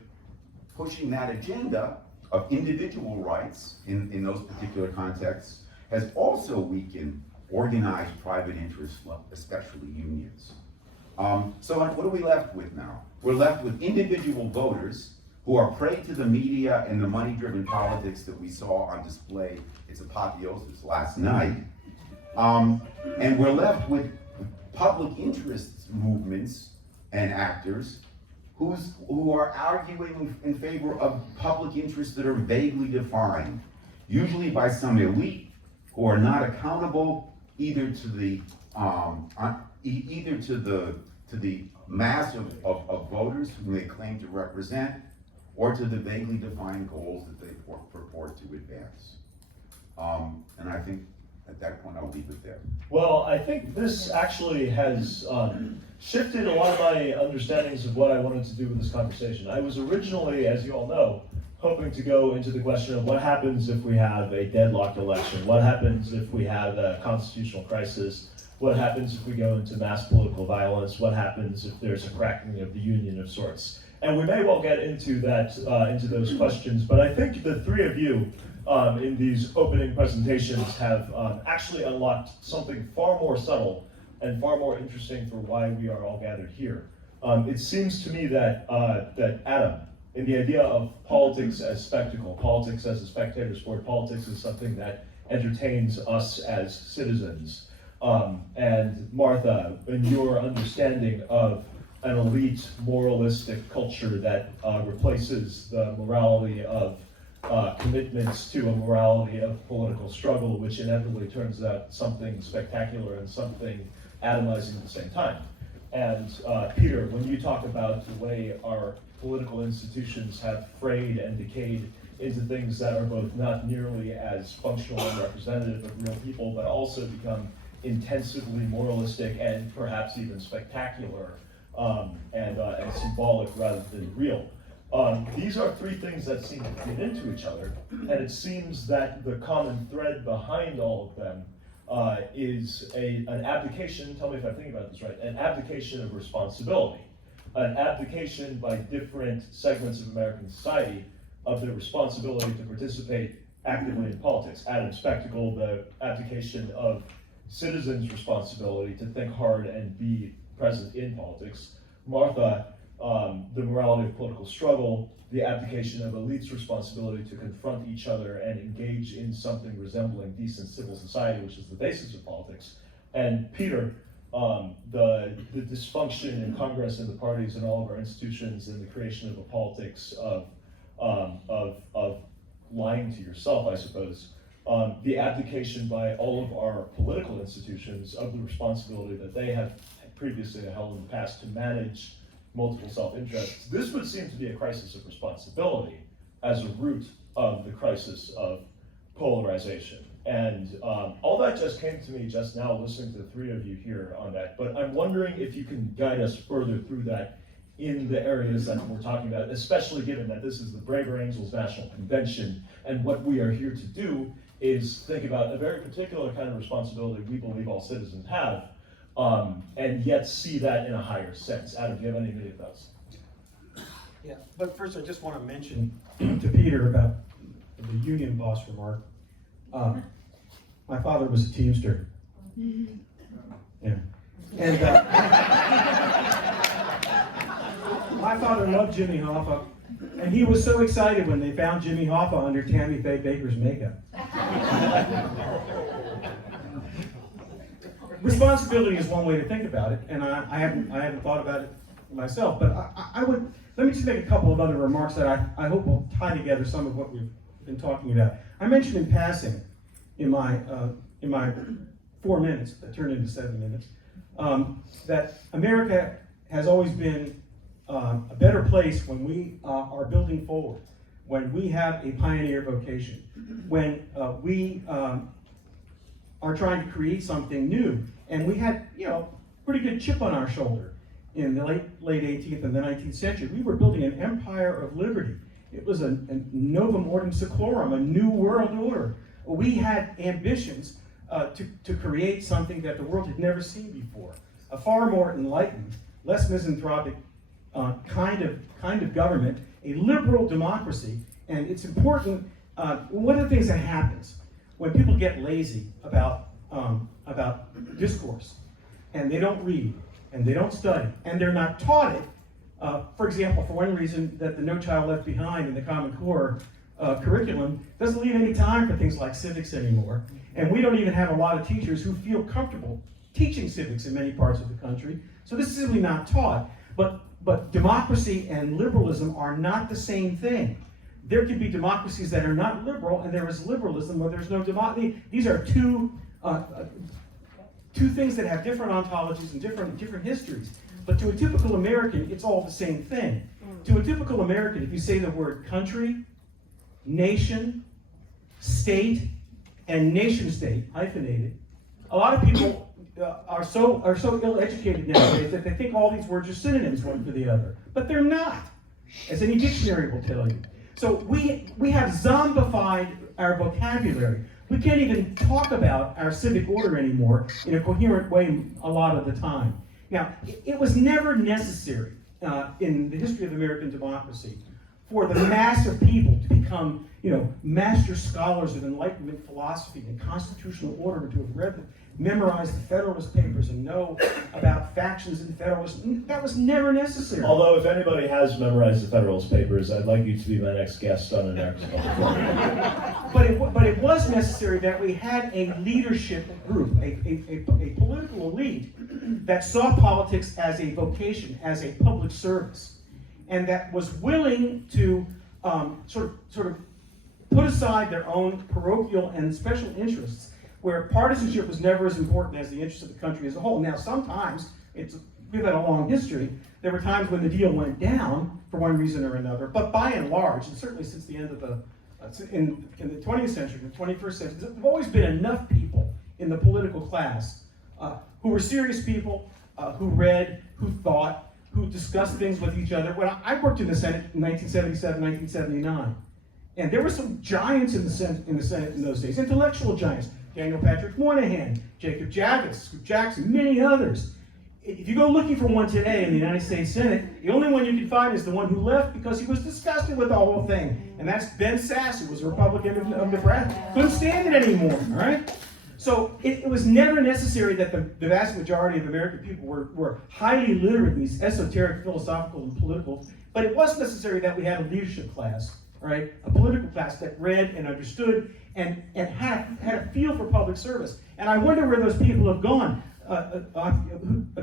pushing that agenda of individual rights in those particular contexts has also weakened organized private interests, especially unions. So what are we left with now? We're left with individual voters who are prey to the media and the money-driven politics that we saw on display, its apotheosis last night. And we're left with public interest movements and actors who are arguing in favor of public interests that are vaguely defined, usually by some elite who are not accountable either to the mass of voters whom they claim to represent, or to the vaguely defined goals that they purport to advance. And I think at that point I'll leave it there. Well, I think this actually has shifted a lot of my understandings of what I wanted to do with this conversation. I was originally, as you all know, hoping to go into the question of what happens if we have a deadlocked election, what happens if we have a constitutional crisis, what happens if we go into mass political violence, what happens if there's a cracking of the union of sorts. And we may well get into that, into those questions, but I think the three of you in these opening presentations have actually unlocked something far more subtle and far more interesting for why we are all gathered here. It seems to me that Adam, in the idea of politics as spectacle, politics as a spectator sport, politics is something that entertains us as citizens. And Martha, in your understanding of an elite moralistic culture that replaces the morality of commitments to a morality of political struggle, which inevitably turns out something spectacular and something atomizing at the same time. And Peter, when you talk about the way our political institutions have frayed and decayed into things that are both not nearly as functional and representative of real people, but also become intensively moralistic and perhaps even spectacular and symbolic rather than real. These are three things that seem to feed into each other, and it seems that the common thread behind all of them is an abdication, tell me if I'm thinking about this right, an abdication of responsibility, an abdication by different segments of American society of their responsibility to participate actively in politics. Adam's spectacle, the abdication of citizens' responsibility to think hard and be present in politics. Martha, the morality of political struggle, the abdication of elites' responsibility to confront each other and engage in something resembling decent civil society, which is the basis of politics. And Peter, the dysfunction in Congress and the parties and all of our institutions and the creation of a politics of lying to yourself, I suppose. The abdication by all of our political institutions of the responsibility that they have previously held in the past to manage multiple self-interests. This would seem to be a crisis of responsibility as a root of the crisis of polarization. And all that just came to me just now listening to the three of you here on that, but I'm wondering if you can guide us further through that in the areas that we're talking about, especially given that this is the Braver Angels National Convention, and what we are here to do is think about a very particular kind of responsibility we believe all citizens have, and yet see that in a higher sense. Adam, do you have any immediate thoughts? Yeah, but first I just want to mention, To Peter about the union boss remark. My father was a Teamster. Yeah. And my father loved Jimmy Hoffa, and he was so excited when they found Jimmy Hoffa under Tammy Faye Baker's makeup. Responsibility is one way to think about it, and I haven't thought about it myself, but I would, let me just make a couple of other remarks that I hope will tie together some of what we've been talking about. I mentioned in passing in my 4 minutes, that turned into 7 minutes, that America has always been a better place when we are building forward, when we have a pioneer vocation, when we are trying to create something new, and we had, pretty good chip on our shoulder in the late 18th and the 19th century. We were building an empire of liberty. It was a novum ordo seclorum, a new world order. We had ambitions to create something that the world had never seen before, a far more enlightened, less misanthropic kind of government, a liberal democracy. And it's important. One of the things that happens when people get lazy about discourse, and they don't read, and they don't study, and they're not taught it. For example, for one reason, that the No Child Left Behind in the Common Core curriculum doesn't leave any time for things like civics anymore. And we don't even have a lot of teachers who feel comfortable teaching civics in many parts of the country. So this is simply not taught. But democracy and liberalism are not the same thing. There can be democracies that are not liberal, and there is liberalism where there's no democracy. These are two things that have different ontologies and different histories. But to a typical American, it's all the same thing. To a typical American, if you say the word country, nation, state, and nation-state, hyphenated, a lot of people are so ill-educated nowadays that they think all these words are synonyms one for the other. But they're not, as any dictionary will tell you. So we have zombified our vocabulary. We can't even talk about our civic order anymore in a coherent way a lot of the time. Now, it was never necessary in the history of American democracy for the mass of people to become, master scholars of Enlightenment philosophy and constitutional order, to have read, memorized the Federalist Papers and know about factions in Federalism. That was never necessary. Although, if anybody has memorized the Federalist Papers, I'd like you to be my next guest on the next one. But it was necessary that we had a leadership group, a political elite that saw politics as a vocation, as a public service, and that was willing to sort of put aside their own parochial and special interests, where partisanship was never as important as the interests of the country as a whole. Now, sometimes, we've had a long history, there were times when the deal went down for one reason or another, but by and large, and certainly since the end of in the 20th century, the 21st century, there have always been enough people in the political class who were serious people, who read, who thought, who discussed things with each other. When I worked in the Senate in 1977, 1979, and there were some giants in the Senate in those days, intellectual giants. Daniel Patrick Moynihan, Jacob Jackson, many others. If you go looking for one today in the United States Senate, the only one you can find is the one who left because he was disgusted with the whole thing. And that's Ben Sasse, who was a Republican of Nebraska. Couldn't stand it anymore, all right? So it was never necessary that the vast majority of American people were highly literate in these esoteric, philosophical, and political, but it was necessary that we had a leadership class, right? A political class that read and understood and had a feel for public service. And I wonder where those people have gone.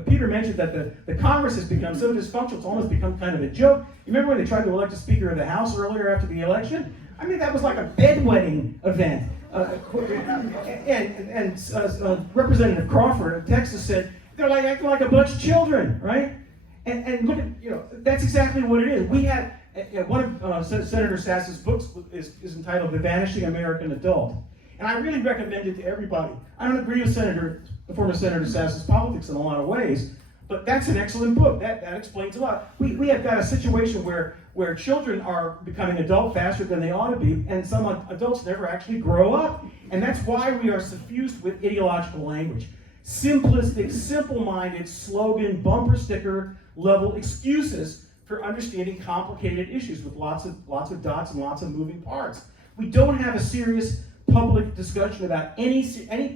Peter mentioned that the Congress has become so dysfunctional, it's almost become kind of a joke. You remember when they tried to elect a Speaker of the House earlier after the election? I mean, that was like a bedwetting event. Representative Crawford of Texas said, they're acting like a bunch of children, right? And look at, that's exactly what it is. We had, one of Senator Sasse's books is entitled The Vanishing American Adult. And I really recommend it to everybody. I don't agree with the former Senator Sasse's politics in a lot of ways, But that's an excellent book. That explains a lot. We have got a situation where children are becoming adult faster than they ought to be, and some adults never actually grow up. And that's why we are suffused with ideological language. Simplistic, simple-minded, slogan, bumper sticker level excuses for understanding complicated issues with lots of dots and lots of moving parts. We don't have a serious public discussion about any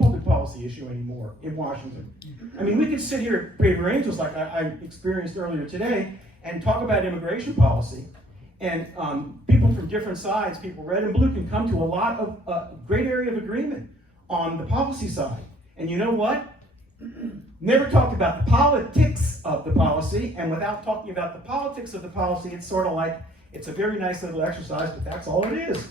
public policy issue anymore in Washington. I mean, we could sit here at Braver Angels like I experienced earlier today and talk about immigration policy, and people from different sides, people red and blue, can come to a lot of great area of agreement on the policy side. And you know what? Never talked about the politics of the policy, and without talking about the politics of the policy, it's sort of like, it's a very nice little exercise, but that's all it is.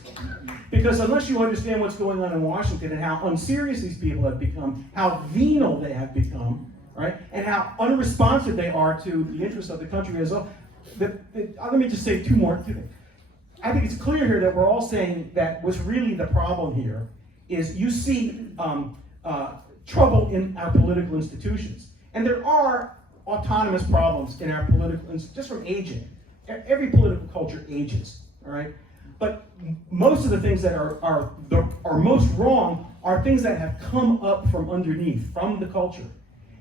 Because unless you understand what's going on in Washington and how unserious these people have become, how venal they have become, right, and how unresponsive they are to the interests of the country as well. Let me just say two things. I think it's clear here that we're all saying that what's really the problem here is you see trouble in our political institutions. And there are autonomous problems in our political institutions, just from aging. Every political culture ages, all right? But most of the things that are most wrong are things that have come up from underneath, from the culture.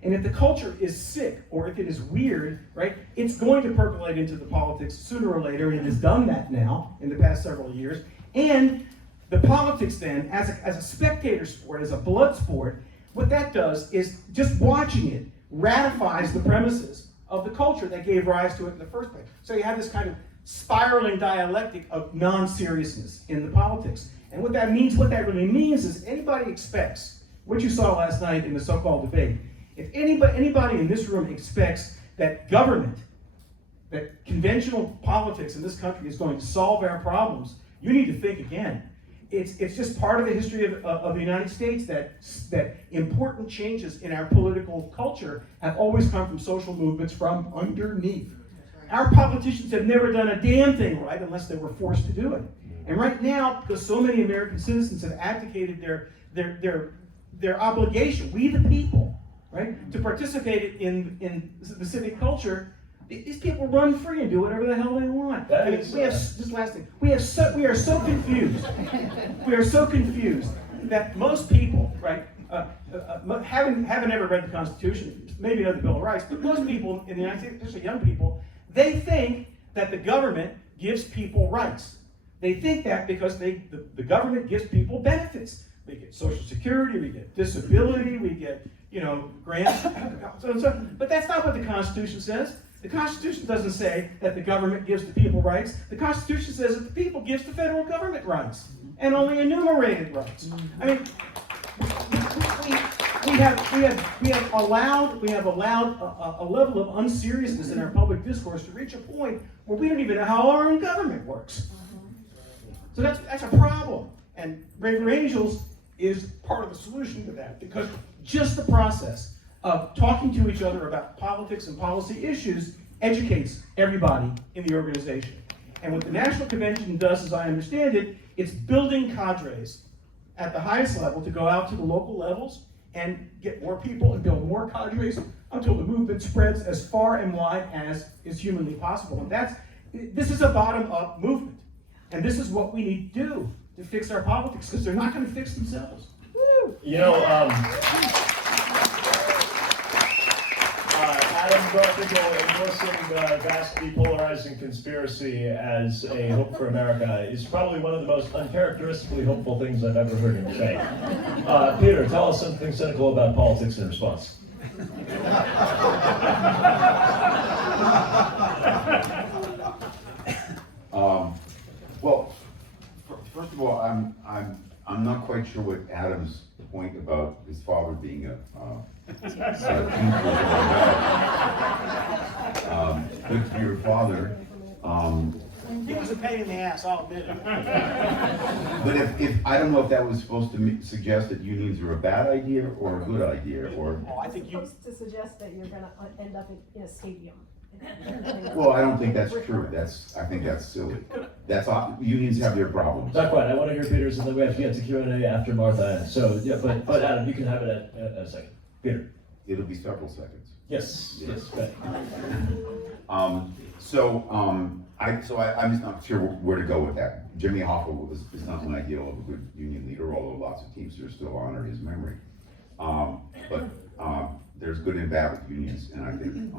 And if the culture is sick, or if it is weird, right, it's going to percolate into the politics sooner or later, and it has done that now in the past several years. And the politics then, as a spectator sport, as a blood sport, what that does is just watching it ratifies the premises of the culture that gave rise to it in the first place. So you have this kind of spiraling dialectic of non-seriousness in the politics. And what that really means is anybody expects, what you saw last night in the so-called debate, if anybody in this room expects that government, that conventional politics in this country is going to solve our problems, you need to think again. It's just part of the history of the United States that important changes in our political culture have always come from social movements from underneath. Our politicians have never done a damn thing right unless they were forced to do it. And right now, because so many American citizens have abdicated their obligation, we the people, right, to participate in the civic culture, these people run free and do whatever the hell they want. We are so confused. We are so confused that most people, right, haven't ever read the Constitution, maybe know the Bill of Rights, but most people in the United States, especially young people, they think that the government gives people rights. They think that because the government gives people benefits. We get Social Security, we get disability, we get, grants, so. But that's not what the Constitution says. The Constitution doesn't say that the government gives the people rights. The Constitution says that the people gives the federal government rights, and only enumerated rights. I mean, we have allowed a level of unseriousness in our public discourse to reach a point where we don't even know how our own government works. So that's a problem, and Braver Angels is part of the solution to that, because just the process of talking to each other about politics and policy issues educates everybody in the organization. And what the National Convention does, as I understand it, it's building cadres at the highest level to go out to the local levels and get more people and build more cadres until the movement spreads as far and wide as is humanly possible. And this is a bottom-up movement. And this is what we need to do to fix our politics, because they're not going to fix themselves. Woo! Adam Garfinkle endorsing vastly polarizing conspiracy as a hope for America is probably one of the most uncharacteristically hopeful things I've ever heard him say. Peter, tell us something cynical about politics in response. Well, first of all, I'm not quite sure what Adam's point about his father being a good for your father. He was a pain in the ass, I'll admit it. But if I don't know if that was supposed to suggest that unions are a bad idea or a good idea, or. Oh, I think you. Supposed to suggest that you're going to end up in a stadium. Well, I don't think that's true. I think that's silly. Unions have their problems. Not quite. I want to hear Peter's, and then we have to get to Q&A after Martha. So, yeah, but Adam, you can have it at a second. Peter. It'll be several seconds. Yes, yes, good. I'm just not sure where to go with that. Jimmy Hoffa is not an ideal of a good union leader, although lots of Teamsters still honor his memory. But there's good and bad with unions, and I think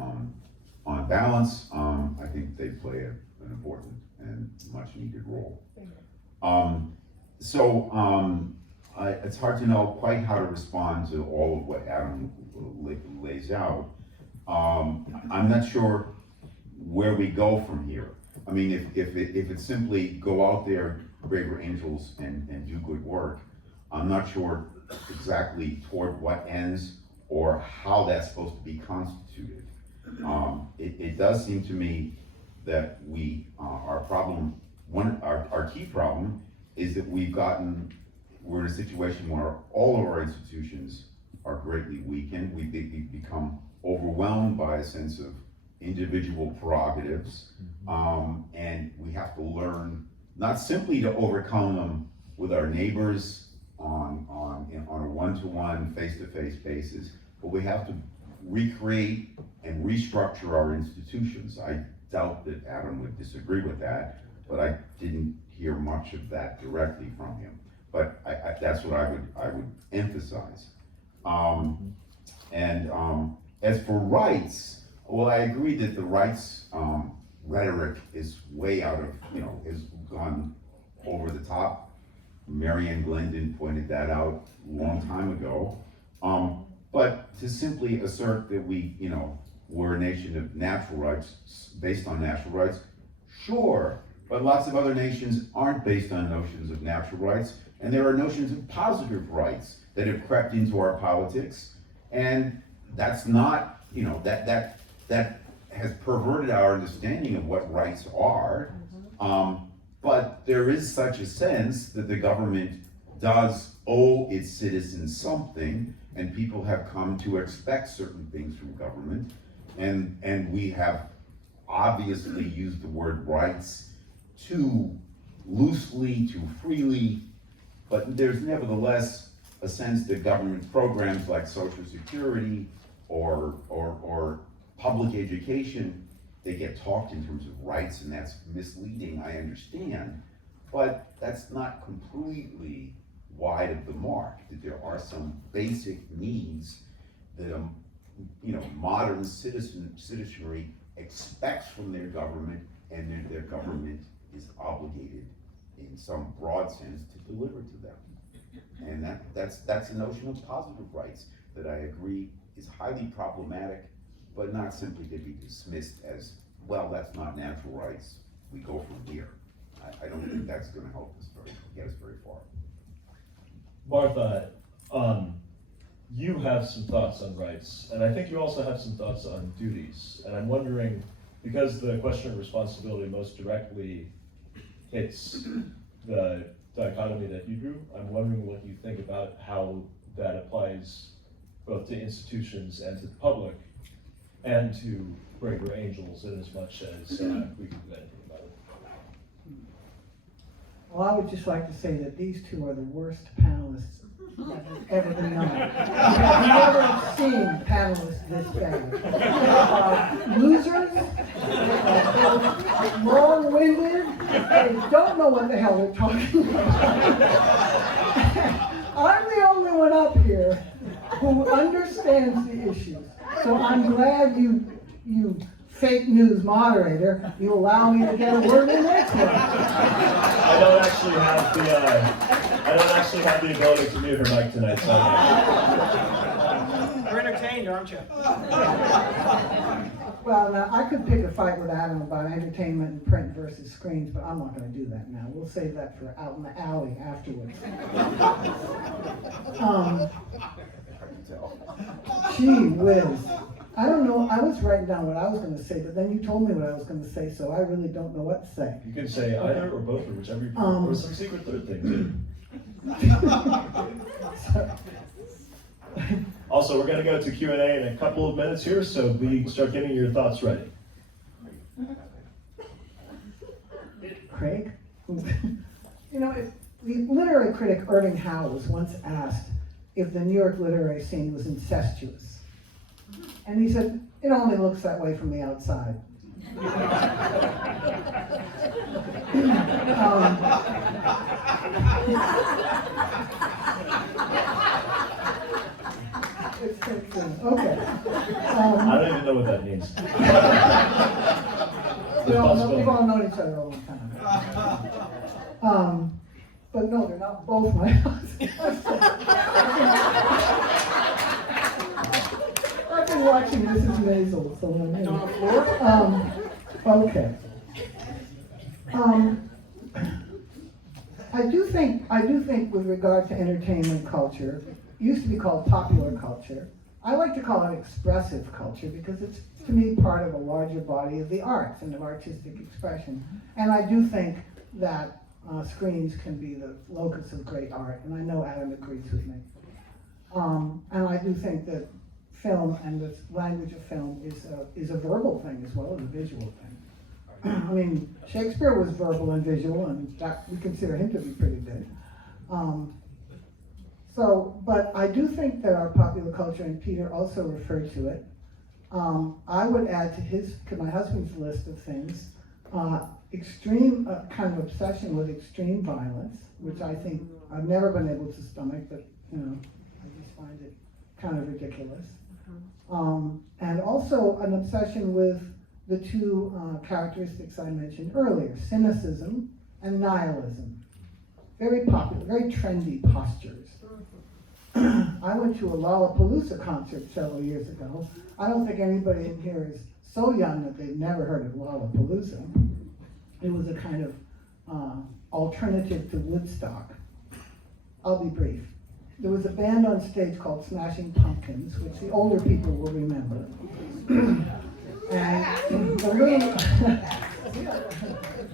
on balance, I think they play an important and much needed role. It's hard to know quite how to respond to all of what Adam lays out. I'm not sure where we go from here. I mean, if it's simply go out there, braver angels, and do good work, I'm not sure exactly toward what ends or how that's supposed to be constituted. It does seem to me that our key problem is that we're in a situation where all of our institutions are greatly weakened. We've become overwhelmed by a sense of individual prerogatives, and we have to learn not simply to overcome them with our neighbors on a one-to-one, face-to-face basis, but we have to recreate and restructure our institutions. I doubt that Adam would disagree with that, but I didn't hear much of that directly from him. But that's what I would emphasize. As for rights, well, I agree that the rights rhetoric is way out of, has gone over the top. Marianne Glendon pointed that out a long time ago. But to simply assert that we're a nation of natural rights, based on natural rights, sure, but lots of other nations aren't based on notions of natural rights, and there are notions of positive rights that have crept into our politics, and that's not, that has perverted our understanding of what rights are. But there is such a sense that the government does owe its citizens something, and people have come to expect certain things from government, and we have obviously used the word rights too loosely, too freely, but there's nevertheless a sense that government programs like Social Security or public education, they get talked in terms of rights, and that's misleading, I understand, but that's not completely wide of the mark, that there are some basic needs that modern citizenry expects from their government, and their government is obligated in some broad sense to deliver to them. And that's a notion of positive rights that I agree is highly problematic, but not simply to be dismissed as, well, that's not natural rights, we go from here. I don't think that's gonna help us get us very far. Martha, you have some thoughts on rights, and I think you also have some thoughts on duties. And I'm wondering, because the question of responsibility most directly hits the dichotomy that you drew, I'm wondering what you think about how that applies both to institutions and to the public, and to braver angels, in as much as we can do anything about it. Well, I would just like to say that these two are the worst panelists that have ever been known. I've never seen panelists this bad. Losers, long-winded, they don't know what the hell they're talking about. I'm the only one up here who understands the issues. So I'm glad you fake news moderator, you allow me to get a word in there. I don't actually have the ability to mute her mic tonight, so. You're entertained, aren't you? Well, now, I could pick a fight with Adam about entertainment and print versus screens, but I'm not going to do that now. We'll save that for out in the alley afterwards. Gee whiz. I don't know, I was writing down what I was going to say, but then you told me what I was going to say, so I really don't know what to say. You can say either or both, or whichever you prefer, or some secret third thing too. Also, we're going to go to Q&A in a couple of minutes here, so we start getting your thoughts ready. Craig? The literary critic Irving Howe was once asked if the New York literary scene was incestuous. And he said, it only looks that way from the outside. Okay. I don't even know what that means. We've all known each other a long time. But no, they're not both my husbands. I've been watching Mrs. Maisel, so I'm in. On the floor? Okay. I do think with regard to entertainment culture, it used to be called popular culture. I like to call it expressive culture because it's, to me, part of a larger body of the arts and of artistic expression. And I do think that screens can be the locus of great art, and I know Adam agrees with me. And I do think that film and the language of film is a verbal thing as well as a visual thing. I mean, Shakespeare was verbal and visual, and that, we consider him to be pretty good. But I do think that our popular culture, and Peter also referred to it, I would add to my husband's list of things, extreme kind of obsession with extreme violence, which I think I've never been able to stomach, but I just find it kind of ridiculous. And also an obsession with the two characteristics I mentioned earlier, cynicism and nihilism. Very popular, very trendy postures. I went to a Lollapalooza concert several years ago. I don't think anybody in here is so young that they've never heard of Lollapalooza. It was a kind of alternative to Woodstock. I'll be brief. There was a band on stage called Smashing Pumpkins, which the older people will remember. And the little,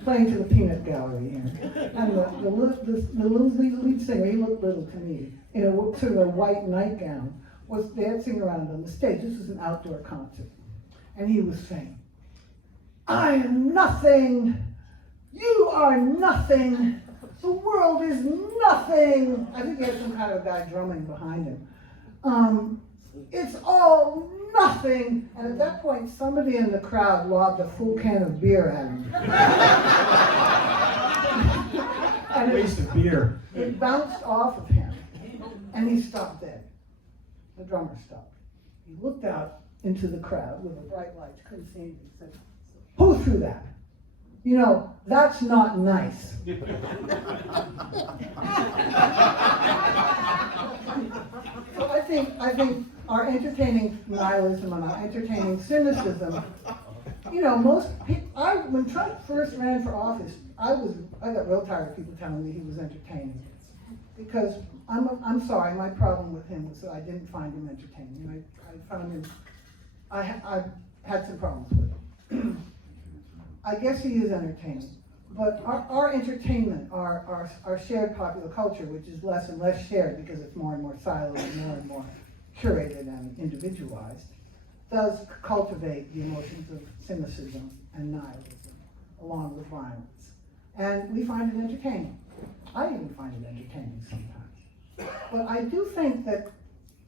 playing to the peanut gallery here. And the little lead singer, he looked little to me, in a sort of a white nightgown, was dancing around on the stage. This was an outdoor concert. And he was saying, I am nothing, you are nothing, the world is nothing. I think he had some kind of guy drumming behind him. It's all nothing. And at that point, somebody in the crowd lobbed a full can of beer at him. And Waste of beer. it bounced off of him, and he stopped dead. The drummer stopped. He looked out into the crowd with a bright light, couldn't see anything. He said, who threw that? You know, that's not nice. So I think our entertaining nihilism and our entertaining cynicism, when Trump first ran for office, I got real tired of people telling me he was entertaining. Because I'm sorry, my problem with him was that I didn't find him entertaining. I found him, I had some problems with him. I guess he is entertaining, but our entertainment, our shared popular culture, which is less and less shared because it's more and more siloed and more curated and individualized, does cultivate the emotions of cynicism and nihilism, along with violence. And we find it entertaining. I even find it entertaining sometimes. But I do think that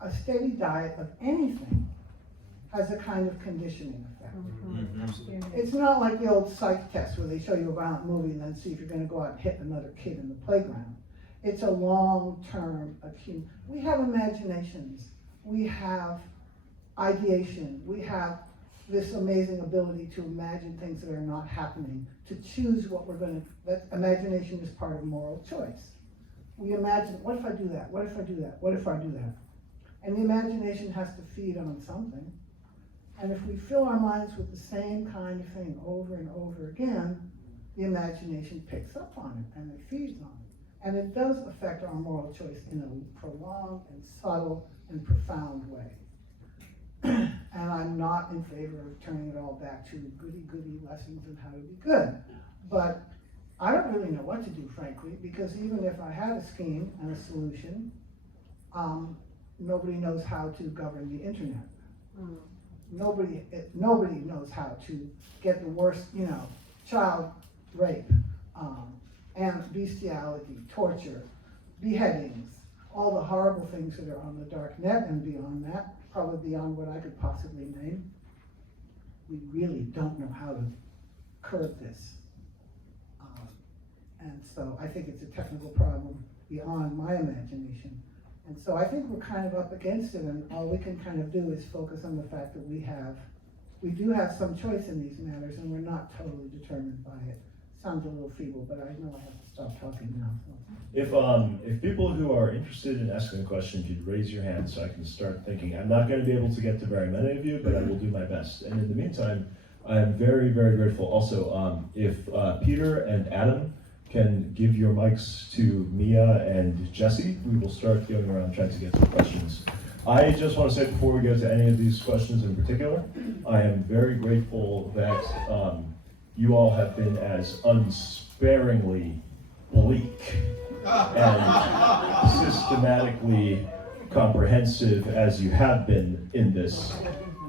a steady diet of anything has a kind of conditioning effect. It's not like the old psych test where they show you a violent movie and then see if you're going to go out and hit another kid in the playground. It's a long-term accumulation. We have imaginations. We have ideation. We have this amazing ability to imagine things that are not happening, to choose what we're going to, that imagination is part of moral choice. We imagine, what if I do that? What if I do that? What if I do that? And the imagination has to feed on something. And if we fill our minds with the same kind of thing over and over again, the imagination picks up on it and it feeds on it. And it does affect our moral choice in a prolonged and subtle and profound way. And I'm not in favor of turning it all back to goody-goody lessons on how to be good. But I don't really know what to do, frankly, because even if I had a scheme and a solution, nobody knows how to govern the internet. Nobody knows how to get the worst, child rape, and bestiality, torture, beheadings, all the horrible things that are on the dark net and beyond that, probably beyond what I could possibly name, we really don't know how to curb this. And so I think it's a technical problem beyond my imagination. And so I think we're kind of up against it, and all we can kind of do is focus on the fact that we do have some choice in these matters, and we're not totally determined by it. Sounds a little feeble, but I know I have to stop talking now. So. If people who are interested in asking a question, if you'd raise your hand so I can start thinking. I'm not going to be able to get to very many of you, but I will do my best. And in the meantime, I am very, very grateful. Also, if Peter and Adam can give your mics to Mia and Jesse, we will start going around trying to get some questions. I just want to say before we go to any of these questions in particular, I am very grateful that you all have been as unsparingly bleak and systematically comprehensive as you have been in this,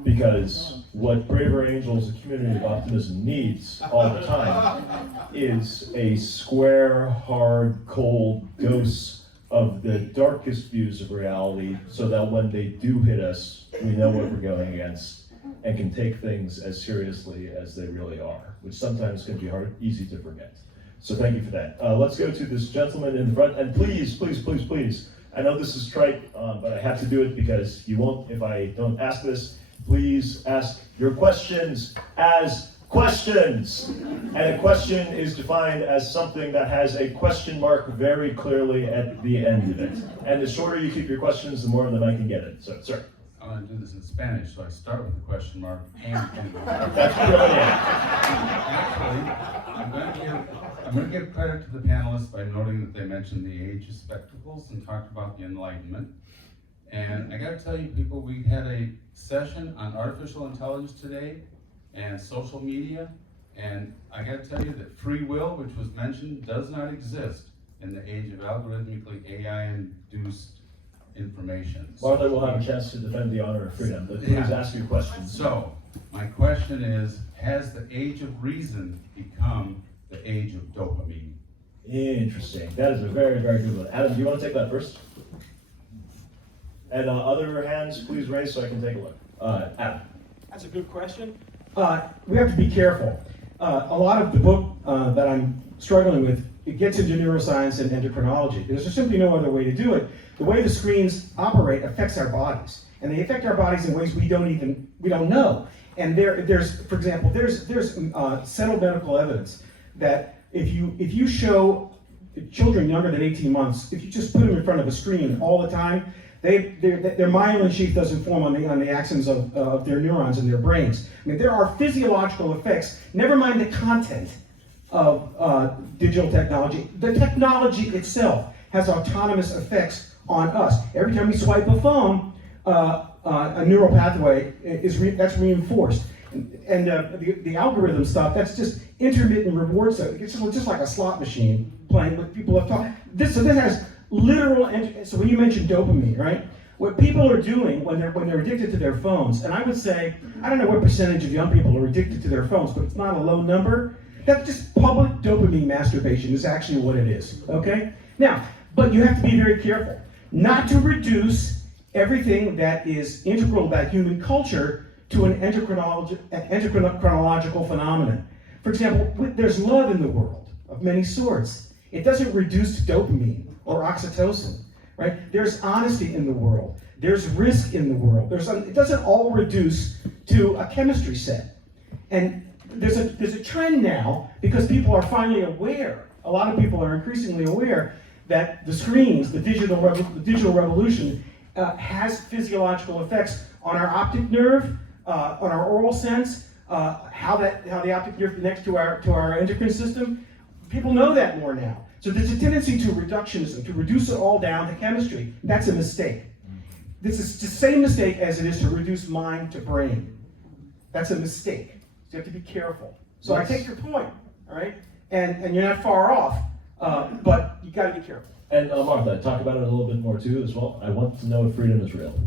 because what Braver Angels, a community of optimism, needs all the time is a square, hard, cold dose of the darkest views of reality, so that when they do hit us, we know what we're going against and can take things as seriously as they really are, which sometimes can be easy to forget. So thank you for that. Let's go to this gentleman in the front, and please, please, please, please, I know this is trite, but I have to do it because you won't if I don't ask this. Please ask your questions as questions. And a question is defined as something that has a question mark very clearly at the end of it. And the shorter you keep your questions, the more of them I can get in. So, sir. I'm going to do this in Spanish, so I start with a question mark and end with a question. That's brilliant. Actually, I'm going to give credit to the panelists by noting that they mentioned the age of spectacles and talked about the Enlightenment. And I got to tell you, people, we had a session on artificial intelligence today and social media, and I got to tell you that free will, which was mentioned, does not exist in the age of algorithmically AI-induced information. Martha will have a chance to defend the honor of freedom, but please ask your questions. So, my question is, has the age of reason become the age of dopamine? Interesting. That is a very, very good one. Adam, do you want to take that first? And other hands, please raise so I can take a look. Adam. That's a good question. We have to be careful. A lot of the book that I'm struggling with, it gets into neuroscience and endocrinology. There's just simply no other way to do it. The way the screens operate affects our bodies, and they affect our bodies in ways we don't know. And there's, for example, there's settled medical evidence that if you show children younger than 18 months, if you just put them in front of a screen all the time, their myelin sheath doesn't form on the axons of their neurons in their brains. I mean, there are physiological effects, never mind the content of digital technology. The technology itself has autonomous effects on us. Every time we swipe a phone, a neural pathway that's reinforced. And the algorithm stuff, that's just intermittent reward. So it's just like a slot machine playing what people have taught. This has literal, so when you mentioned dopamine, right? What people are doing when they're addicted to their phones, and I would say, I don't know what percentage of young people are addicted to their phones, but it's not a low number. That's just public dopamine masturbation is actually what it is, okay? Now, but you have to be very careful not to reduce everything that is integral about human culture to an endocrinological phenomenon. For example, there's love in the world of many sorts. It doesn't reduce to dopamine or oxytocin, right? There's honesty in the world. There's risk in the world. It doesn't all reduce to a chemistry set. And there's a trend now, because people are finally aware, a lot of people are increasingly aware that the screens, the digital revolution has physiological effects on our optic nerve, on our oral sense, how the optic nerve connects to our endocrine system. People know that more now. So there's a tendency to reductionism, to reduce it all down to chemistry. That's a mistake. This is the same mistake as it is to reduce mind to brain. That's a mistake. So you have to be careful. So I take your point, all right? And you're not far off, but you got to be careful. And Martha, talk about it a little bit more too as well. I want to know if freedom is real.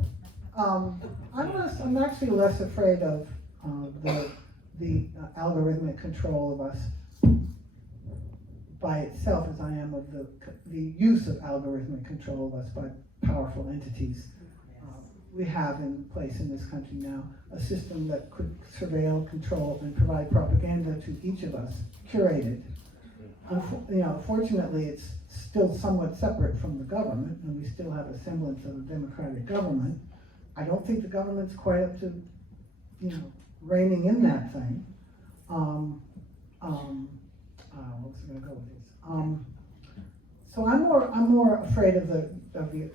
I'm actually less afraid of the algorithmic control of us by itself as I am of the use of algorithmic control of us powerful entities. We have in place in this country now a system that could surveil, control, and provide propaganda to each of us, curated. Fortunately, it's still somewhat separate from the government, and we still have a semblance of a democratic government. I don't think the government's quite up to, reining in that thing. What was I going to go with this? So I'm more afraid of the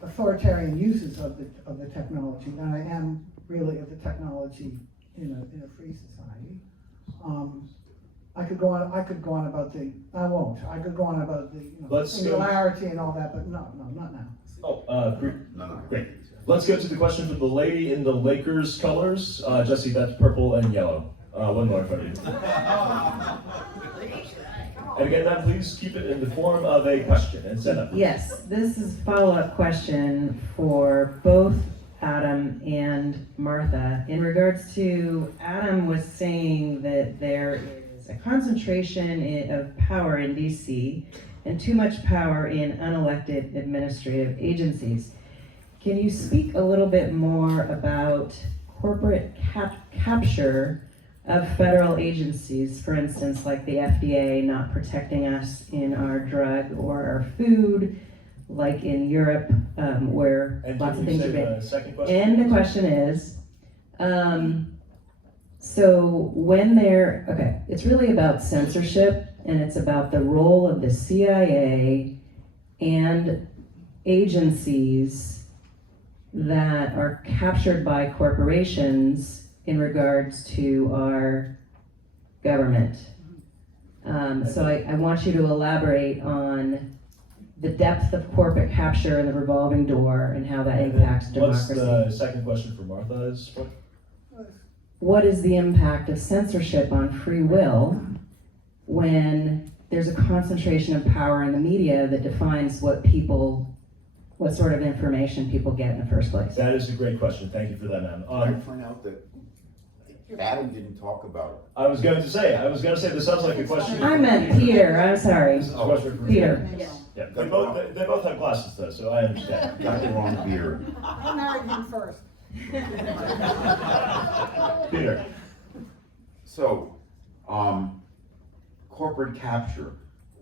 authoritarian uses of the technology than I am really of the technology in a free society. I could go on about the. I won't. I could go on about the singularity and all that, but no, not now. Oh, great. No. Great. Let's go to the question for the lady in the Lakers colors. Jesse, that's purple and yellow. One more in front of you. And again, then please keep it in the form of a question and set up. Yes, this is a follow-up question for both Adam and Martha. In regards to Adam was saying that there is a concentration of power in DC and too much power in unelected administrative agencies. Can you speak a little bit more about corporate capture of federal agencies, for instance, like the FDA not protecting us in our drug or our food, like in Europe, where And lots of things are banned. Second question. And the question is, so when it's really about censorship, and it's about the role of the CIA and agencies that are captured by corporations in regards to our government. So I want you to elaborate on the depth of corporate capture and the revolving door and how that impacts democracy. What's the second question for Martha is what? What is the impact of censorship on free will when there's a concentration of power in the media that defines what sort of information people get in the first place? That is a great question. Thank you for that, ma'am. I find out that Adam didn't talk about it. I was going to say this sounds like a question. I meant Peter, I'm sorry. This is a question for Peter. Yeah, they both have glasses though, so I understand. Got the wrong beer. I married him first. Peter. So, corporate capture.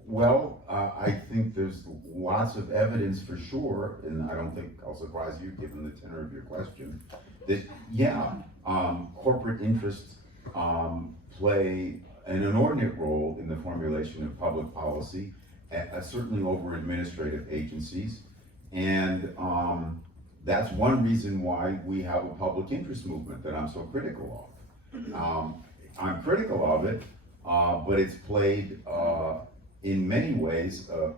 Well, I think there's lots of evidence for sure, and I don't think I'll surprise you given the tenor of your question, that corporate interests play an inordinate role in the formulation of public policy, certainly over administrative agencies, and that's one reason why we have a public interest movement that I'm so critical of. I'm critical of it, but it's played in many ways an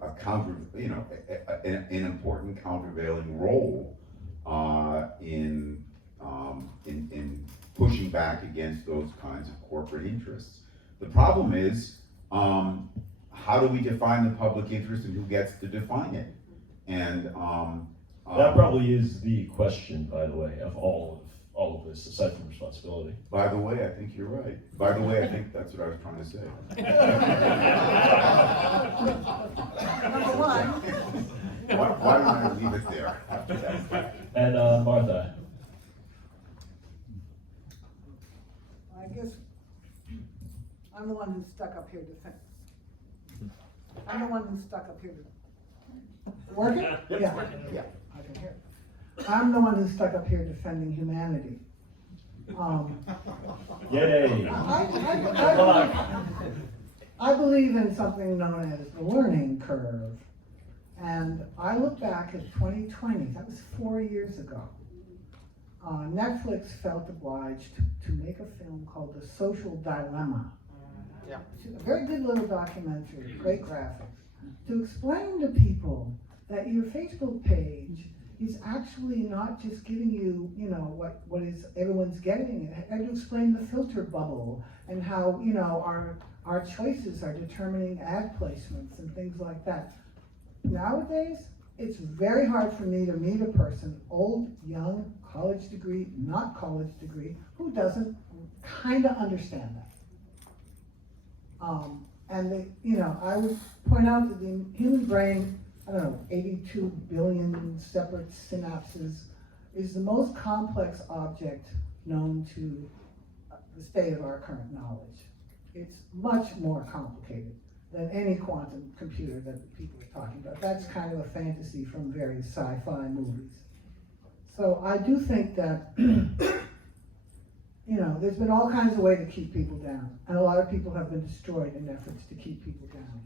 important countervailing role in pushing back against those kinds of corporate interests. The problem is, how do we define the public interest and who gets to define it? And That probably is the question, by the way, of all of this, aside from responsibility. by the way, I think you're right. By the way, I think that's what I was trying to say. Number one. Why don't I leave it there after that? And Martha. I guess I'm the one who's stuck up here defending. I'm the one who's stuck up here. Working? Yeah. I can hear. I'm the one who's stuck up here defending humanity. Yay. I believe in something known as the learning curve. And I look back at 2020, that was 4 years ago. Netflix felt obliged to make a film called The Social Dilemma. Yeah. A very good little documentary, great graphics, to explain to people that your Facebook page is actually not just giving you, what is everyone's getting, and to explain the filter bubble and how, our choices are determining ad placements and things like that. Nowadays, it's very hard for me to meet a person, old, young, college degree, not college degree, who doesn't kind of understand that. I would point out that the human brain I don't know, 82 billion separate synapses, is the most complex object known to the state of our current knowledge. It's much more complicated than any quantum computer that people are talking about. That's kind of a fantasy from various sci-fi movies. So I do think that, there's been all kinds of ways to keep people down, and a lot of people have been destroyed in efforts to keep people down.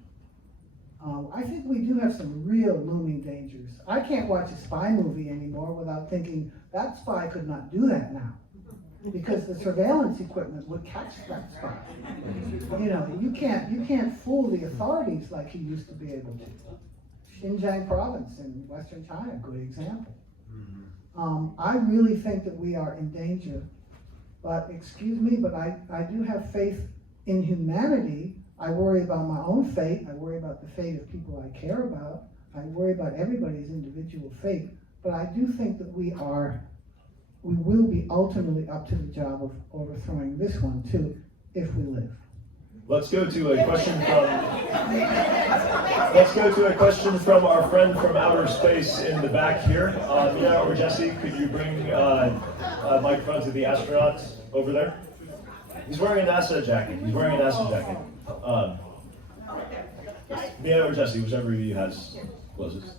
I think we do have some real looming dangers. I can't watch a spy movie anymore without thinking that spy could not do that now, because the surveillance equipment would catch that spy. You can't fool the authorities like you used to be able to. Xinjiang province in Western China, good example. I really think that we are in danger, but excuse me, but I do have faith in humanity. I worry about my own fate. I worry about the fate of people I care about. I worry about everybody's individual fate. But I do think that we will be ultimately up to the job of overthrowing this one too, if we live. Let's go to a question from our friend from outer space in the back here. Mia or Jesse, could you bring a microphone to the astronaut over there? He's wearing a NASA jacket. Mia or Jesse, whichever of you has closest.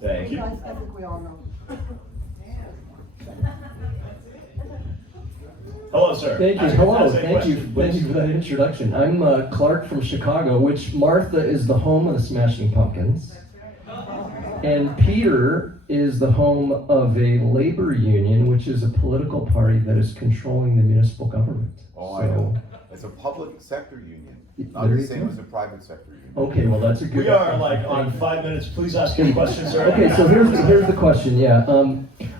Thank you. I think we all know. Hello, sir. Thank you. Hello. Thank you for that introduction. I'm Clark from Chicago, which Martha is the home of the Smashing Pumpkins, and Peter is the home of a labor union, which is a political party that is controlling the municipal government. Oh, I know. It's a public sector union, not There the you same go. as a private sector union. Okay, well that's a good. We are like on 5 minutes. Please ask your questions, sir. Okay, so here's the question. Yeah,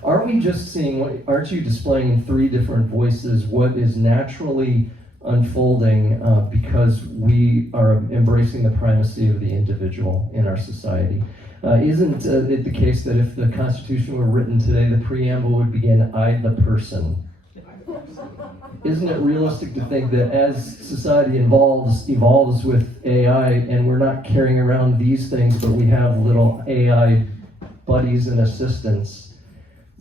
aren't we just seeing? Aren't you displaying in three different voices what is naturally unfolding because we are embracing the primacy of the individual in our society? Isn't it the case that if the Constitution were written today, the preamble would begin, "I, the person"? Isn't it realistic to think that as society evolves with AI, and we're not carrying around these things, but we have little AI buddies and assistants,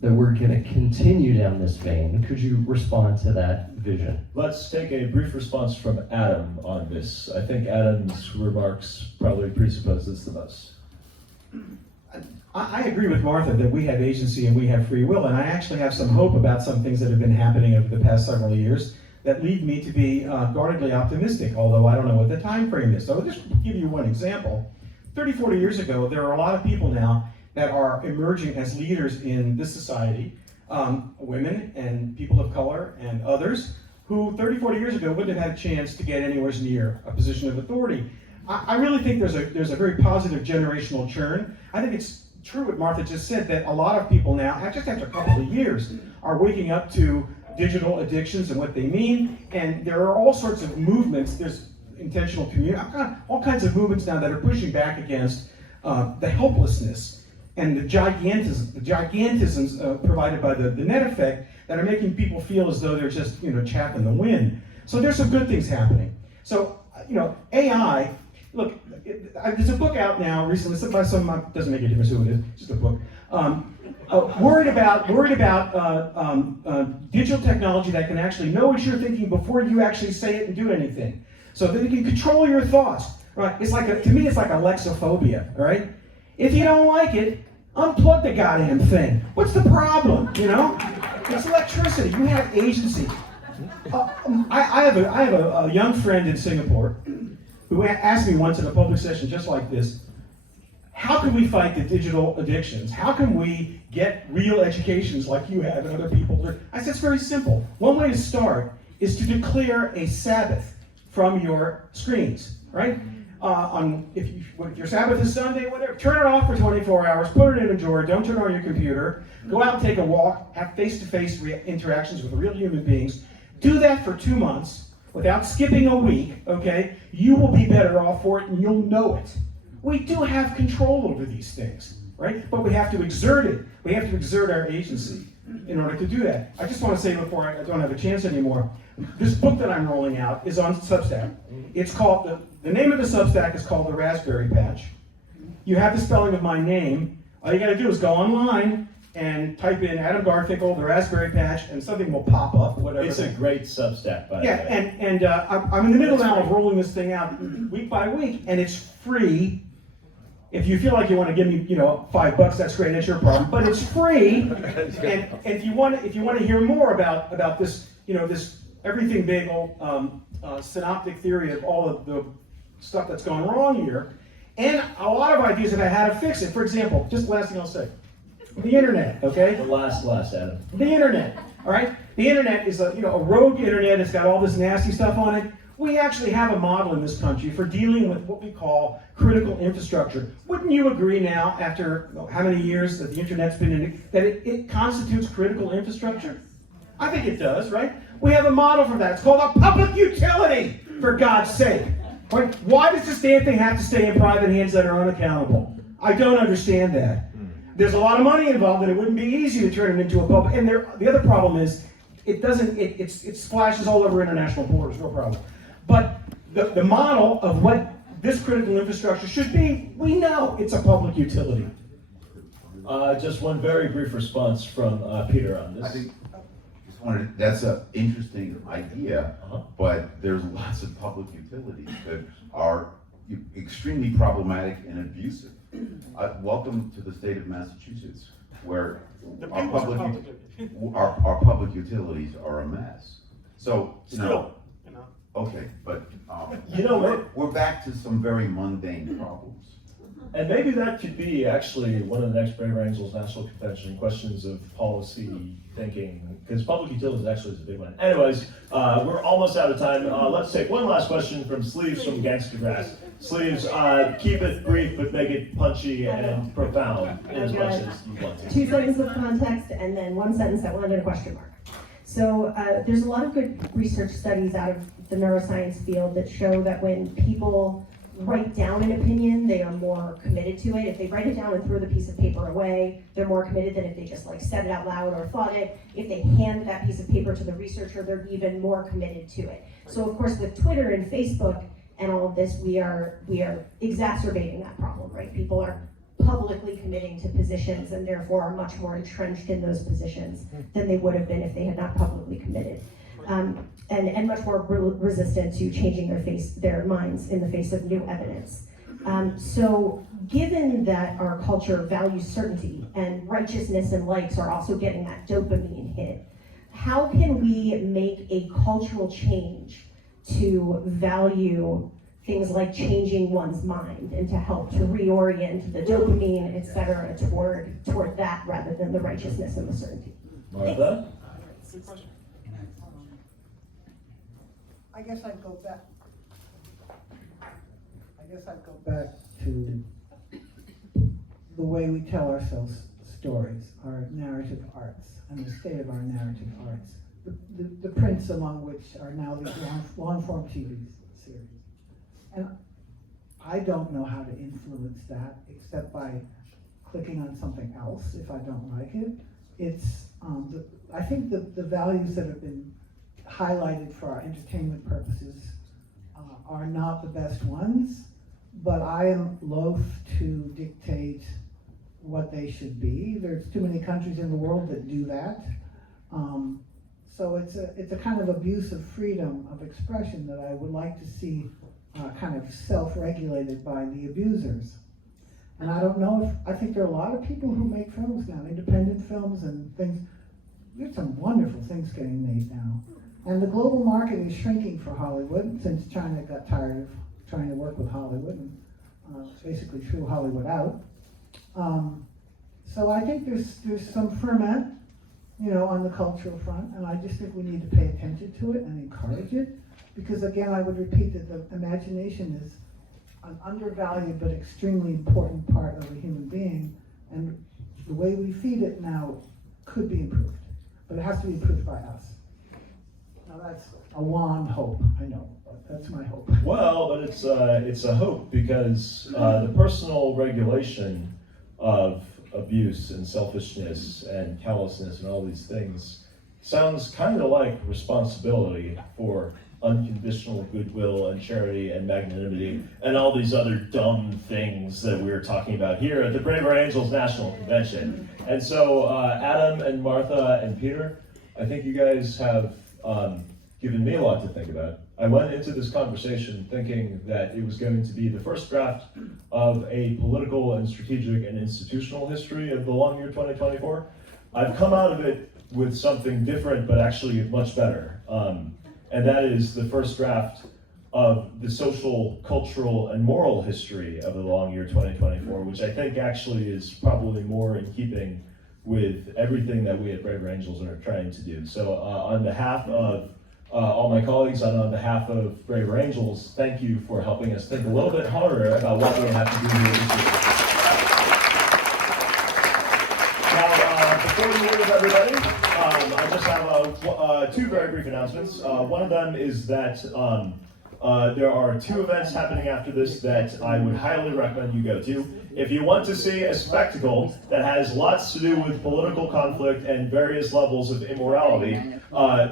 that we're going to continue down this vein? Could you respond to that vision? Let's take a brief response from Adam on this. I think Adam's remarks probably presuppose this the most. I agree with Martha that we have agency and we have free will, and I actually have some hope about some things that have been happening over the past several years that lead me to be guardedly optimistic, although I don't know what the time frame is. So I'll just give you one example. 30, 40 years ago, there are a lot of people now that are emerging as leaders in this society, women and people of color and others, who 30, 40 years ago wouldn't have had a chance to get anywhere near a position of authority. I really think there's a very positive generational churn. I think it's true what Martha just said, that a lot of people now, just after a couple of years, are waking up to digital addictions and what they mean, and there are all sorts of movements. There's intentional community, all kinds of movements now that are pushing back against the helplessness and the gigantisms provided by the net effect that are making people feel as though they're just chaff in the wind. So there's some good things happening. So AI. Look, there's a book out now recently. Doesn't make a difference who it is. Just a book. Worried about digital technology that can actually know what you're thinking before you actually say it and do anything, so that it can control your thoughts. Right? To me, it's like Alexophobia. All right. If you don't like it, unplug the goddamn thing. What's the problem? It's electricity. You have agency. I have a young friend in Singapore who asked me once in a public session just like this, how can we fight the digital addictions? How can we get real educations like you have and other people? I said, it's very simple. One way to start is to declare a Sabbath from your screens, right? If your Sabbath is Sunday, whatever, turn it off for 24 hours, put it in a drawer, don't turn on your computer, go out and take a walk, have face-to-face interactions with real human beings. Do that for 2 months. Without skipping a week, okay, you will be better off for it and you'll know it. We do have control over these things, right? But we have to exert it. We have to exert our agency. in order to do that. I just want to say before I don't have a chance anymore, this book that I'm rolling out is on Substack. It's called, the name of the Substack is called The Raspberry Patch. You have the spelling of my name. All you got to do is go online and type in Adam Garfinkle, The Raspberry Patch, and something will pop up, whatever. It's a great Substack, by the Yeah, way. and I'm in the middle now of rolling this thing out week by week, and it's free. If you feel like you want to give me, $5, that's great. That's your problem. But it's free, and if you want to hear more about this, this everything bagel synoptic theory of all of the stuff that's gone wrong here, and a lot of ideas about how to fix it. For example, just the last thing I'll say, the internet. Okay. The last, Adam. The internet. All right. The internet is a rogue internet. It's got all this nasty stuff on it. We actually have a model in this country for dealing with what we call critical infrastructure. Wouldn't you agree now, after how many years that the internet's been in it, that it constitutes critical infrastructure? I think it does, right? We have a model for that. It's called a public utility, for God's sake. Right? Why does this damn thing have to stay in private hands that are unaccountable? I don't understand that. There's a lot of money involved, and it wouldn't be easy to turn it into a public. And the other problem is, it splashes all over international borders, no problem. But the model of what this critical infrastructure should be, we know it's a public utility. Just one very brief response from Peter on I this. think, that's an interesting idea, but there's lots of public utilities that are extremely problematic and abusive. Welcome to the state of Massachusetts, where our public utilities are a mess. So, okay, but we're back to some very mundane problems. And maybe that could be actually one of the next Brave Angels National Convention questions of policy thinking, because public utilities actually is a big one. Anyways, we're almost out of time. Let's take one last question from Sleeves from Gangster Grass. Sleeves, keep it brief, but make it punchy and profound as much as you want to. 2 sentences of context and then 1 sentence that will end in a question mark. So there's a lot of good research studies out of the neuroscience field that show that when people write down an opinion, they are more committed to it. If they write it down and throw the piece of paper away, they're more committed than if they just said it out loud or thought it. If they hand that piece of paper to the researcher, they're even more committed to it. So of course with Twitter and Facebook and all of this, we are exacerbating that problem, right? People are publicly committing to positions and therefore are much more entrenched in those positions than they would have been if they had not publicly committed. And much more resistant to changing their minds in the face of new evidence. So given that our culture values certainty and righteousness and likes are also getting that dopamine hit, how can we make a cultural change to value things like changing one's mind and to help to reorient the dopamine, et cetera, toward that rather than the righteousness and the certainty? Martha? Good question. I guess I'd go back to the way we tell ourselves stories, our narrative arts, and the state of our narrative arts. The prints among which are now these long-form TV series. And I don't know how to influence that except by clicking on something else if I don't like it. I think the values that have been highlighted for our entertainment purposes are not the best ones, but I am loath to dictate what they should be. There's too many countries in the world that do that. So it's a kind of abuse of freedom of expression that I would like to see kind of self-regulated by the abusers. And I don't know I think there are a lot of people who make films now, independent films and things. There's some wonderful things getting made now. And the global market is shrinking for Hollywood since China got tired of trying to work with Hollywood and basically threw Hollywood out. So I think there's some ferment, on the cultural front, and I just think we need to pay attention to it and encourage it, because again, I would repeat that the imagination is an undervalued but extremely important part of a human being, and the way we feed it now could be improved, but it has to be improved by us. Now that's a wan hope, I know, but that's my hope. Well, but it's a hope because the personal regulation of abuse and selfishness and callousness and all these things sounds kind of like responsibility for unconditional goodwill and charity and magnanimity and all these other dumb things that we're talking about here at the Braver Angels National Convention. And so Adam and Martha and Peter, I think you guys have given me a lot to think about. I went into this conversation thinking that it was going to be the first draft of a political and strategic and institutional history of the long year 2024. I've come out of it with something different, but actually much better. And that is the first draft of the social, cultural, and moral history of the long year 2024, which I think actually is probably more in keeping with everything that we at Braver Angels are trying to do. So on behalf of all my colleagues and on behalf of Braver Angels, thank you for helping us think a little bit harder about what we have to do here this year. Now, before we leave everybody, I just have two very brief announcements. One of them is that there are two events happening after this that I would highly recommend you go to. If you want to see a spectacle that has lots to do with political conflict and various levels of immorality,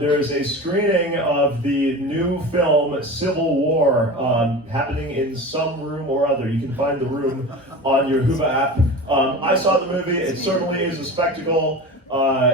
there is a screening of the new film Civil War happening in some room or other. You can find the room on your Hoover app. I saw the movie. It certainly is a spectacle.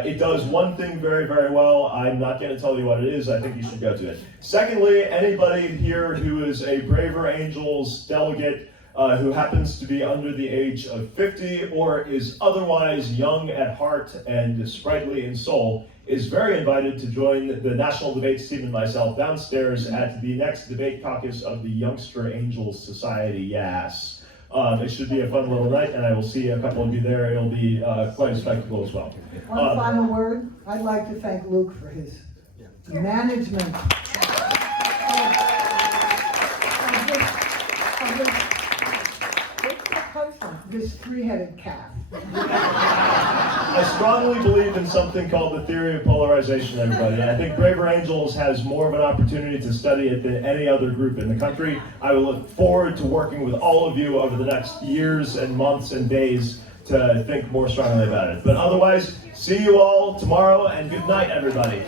It does one thing very, very well. I'm not going to tell you what it is. I think you should go to it. Secondly, anybody here who is a Braver Angels delegate who happens to be under the age of 50 or is otherwise young at heart and sprightly in soul is very invited to join the National Debates team and myself downstairs at the next debate caucus of the Youngster Angels Society, yes. It should be a fun little night, and I will see a couple of you there. It'll be quite a spectacle as well. One final word, I'd like to thank Luke for his management of this three-headed calf. I strongly believe in something called the theory of polarization, everybody. I think Braver Angels has more of an opportunity to study it than any other group in the country. I will look forward to working with all of you over the next years and months and days to think more strongly about it. But otherwise, see you all tomorrow, and good night, everybody.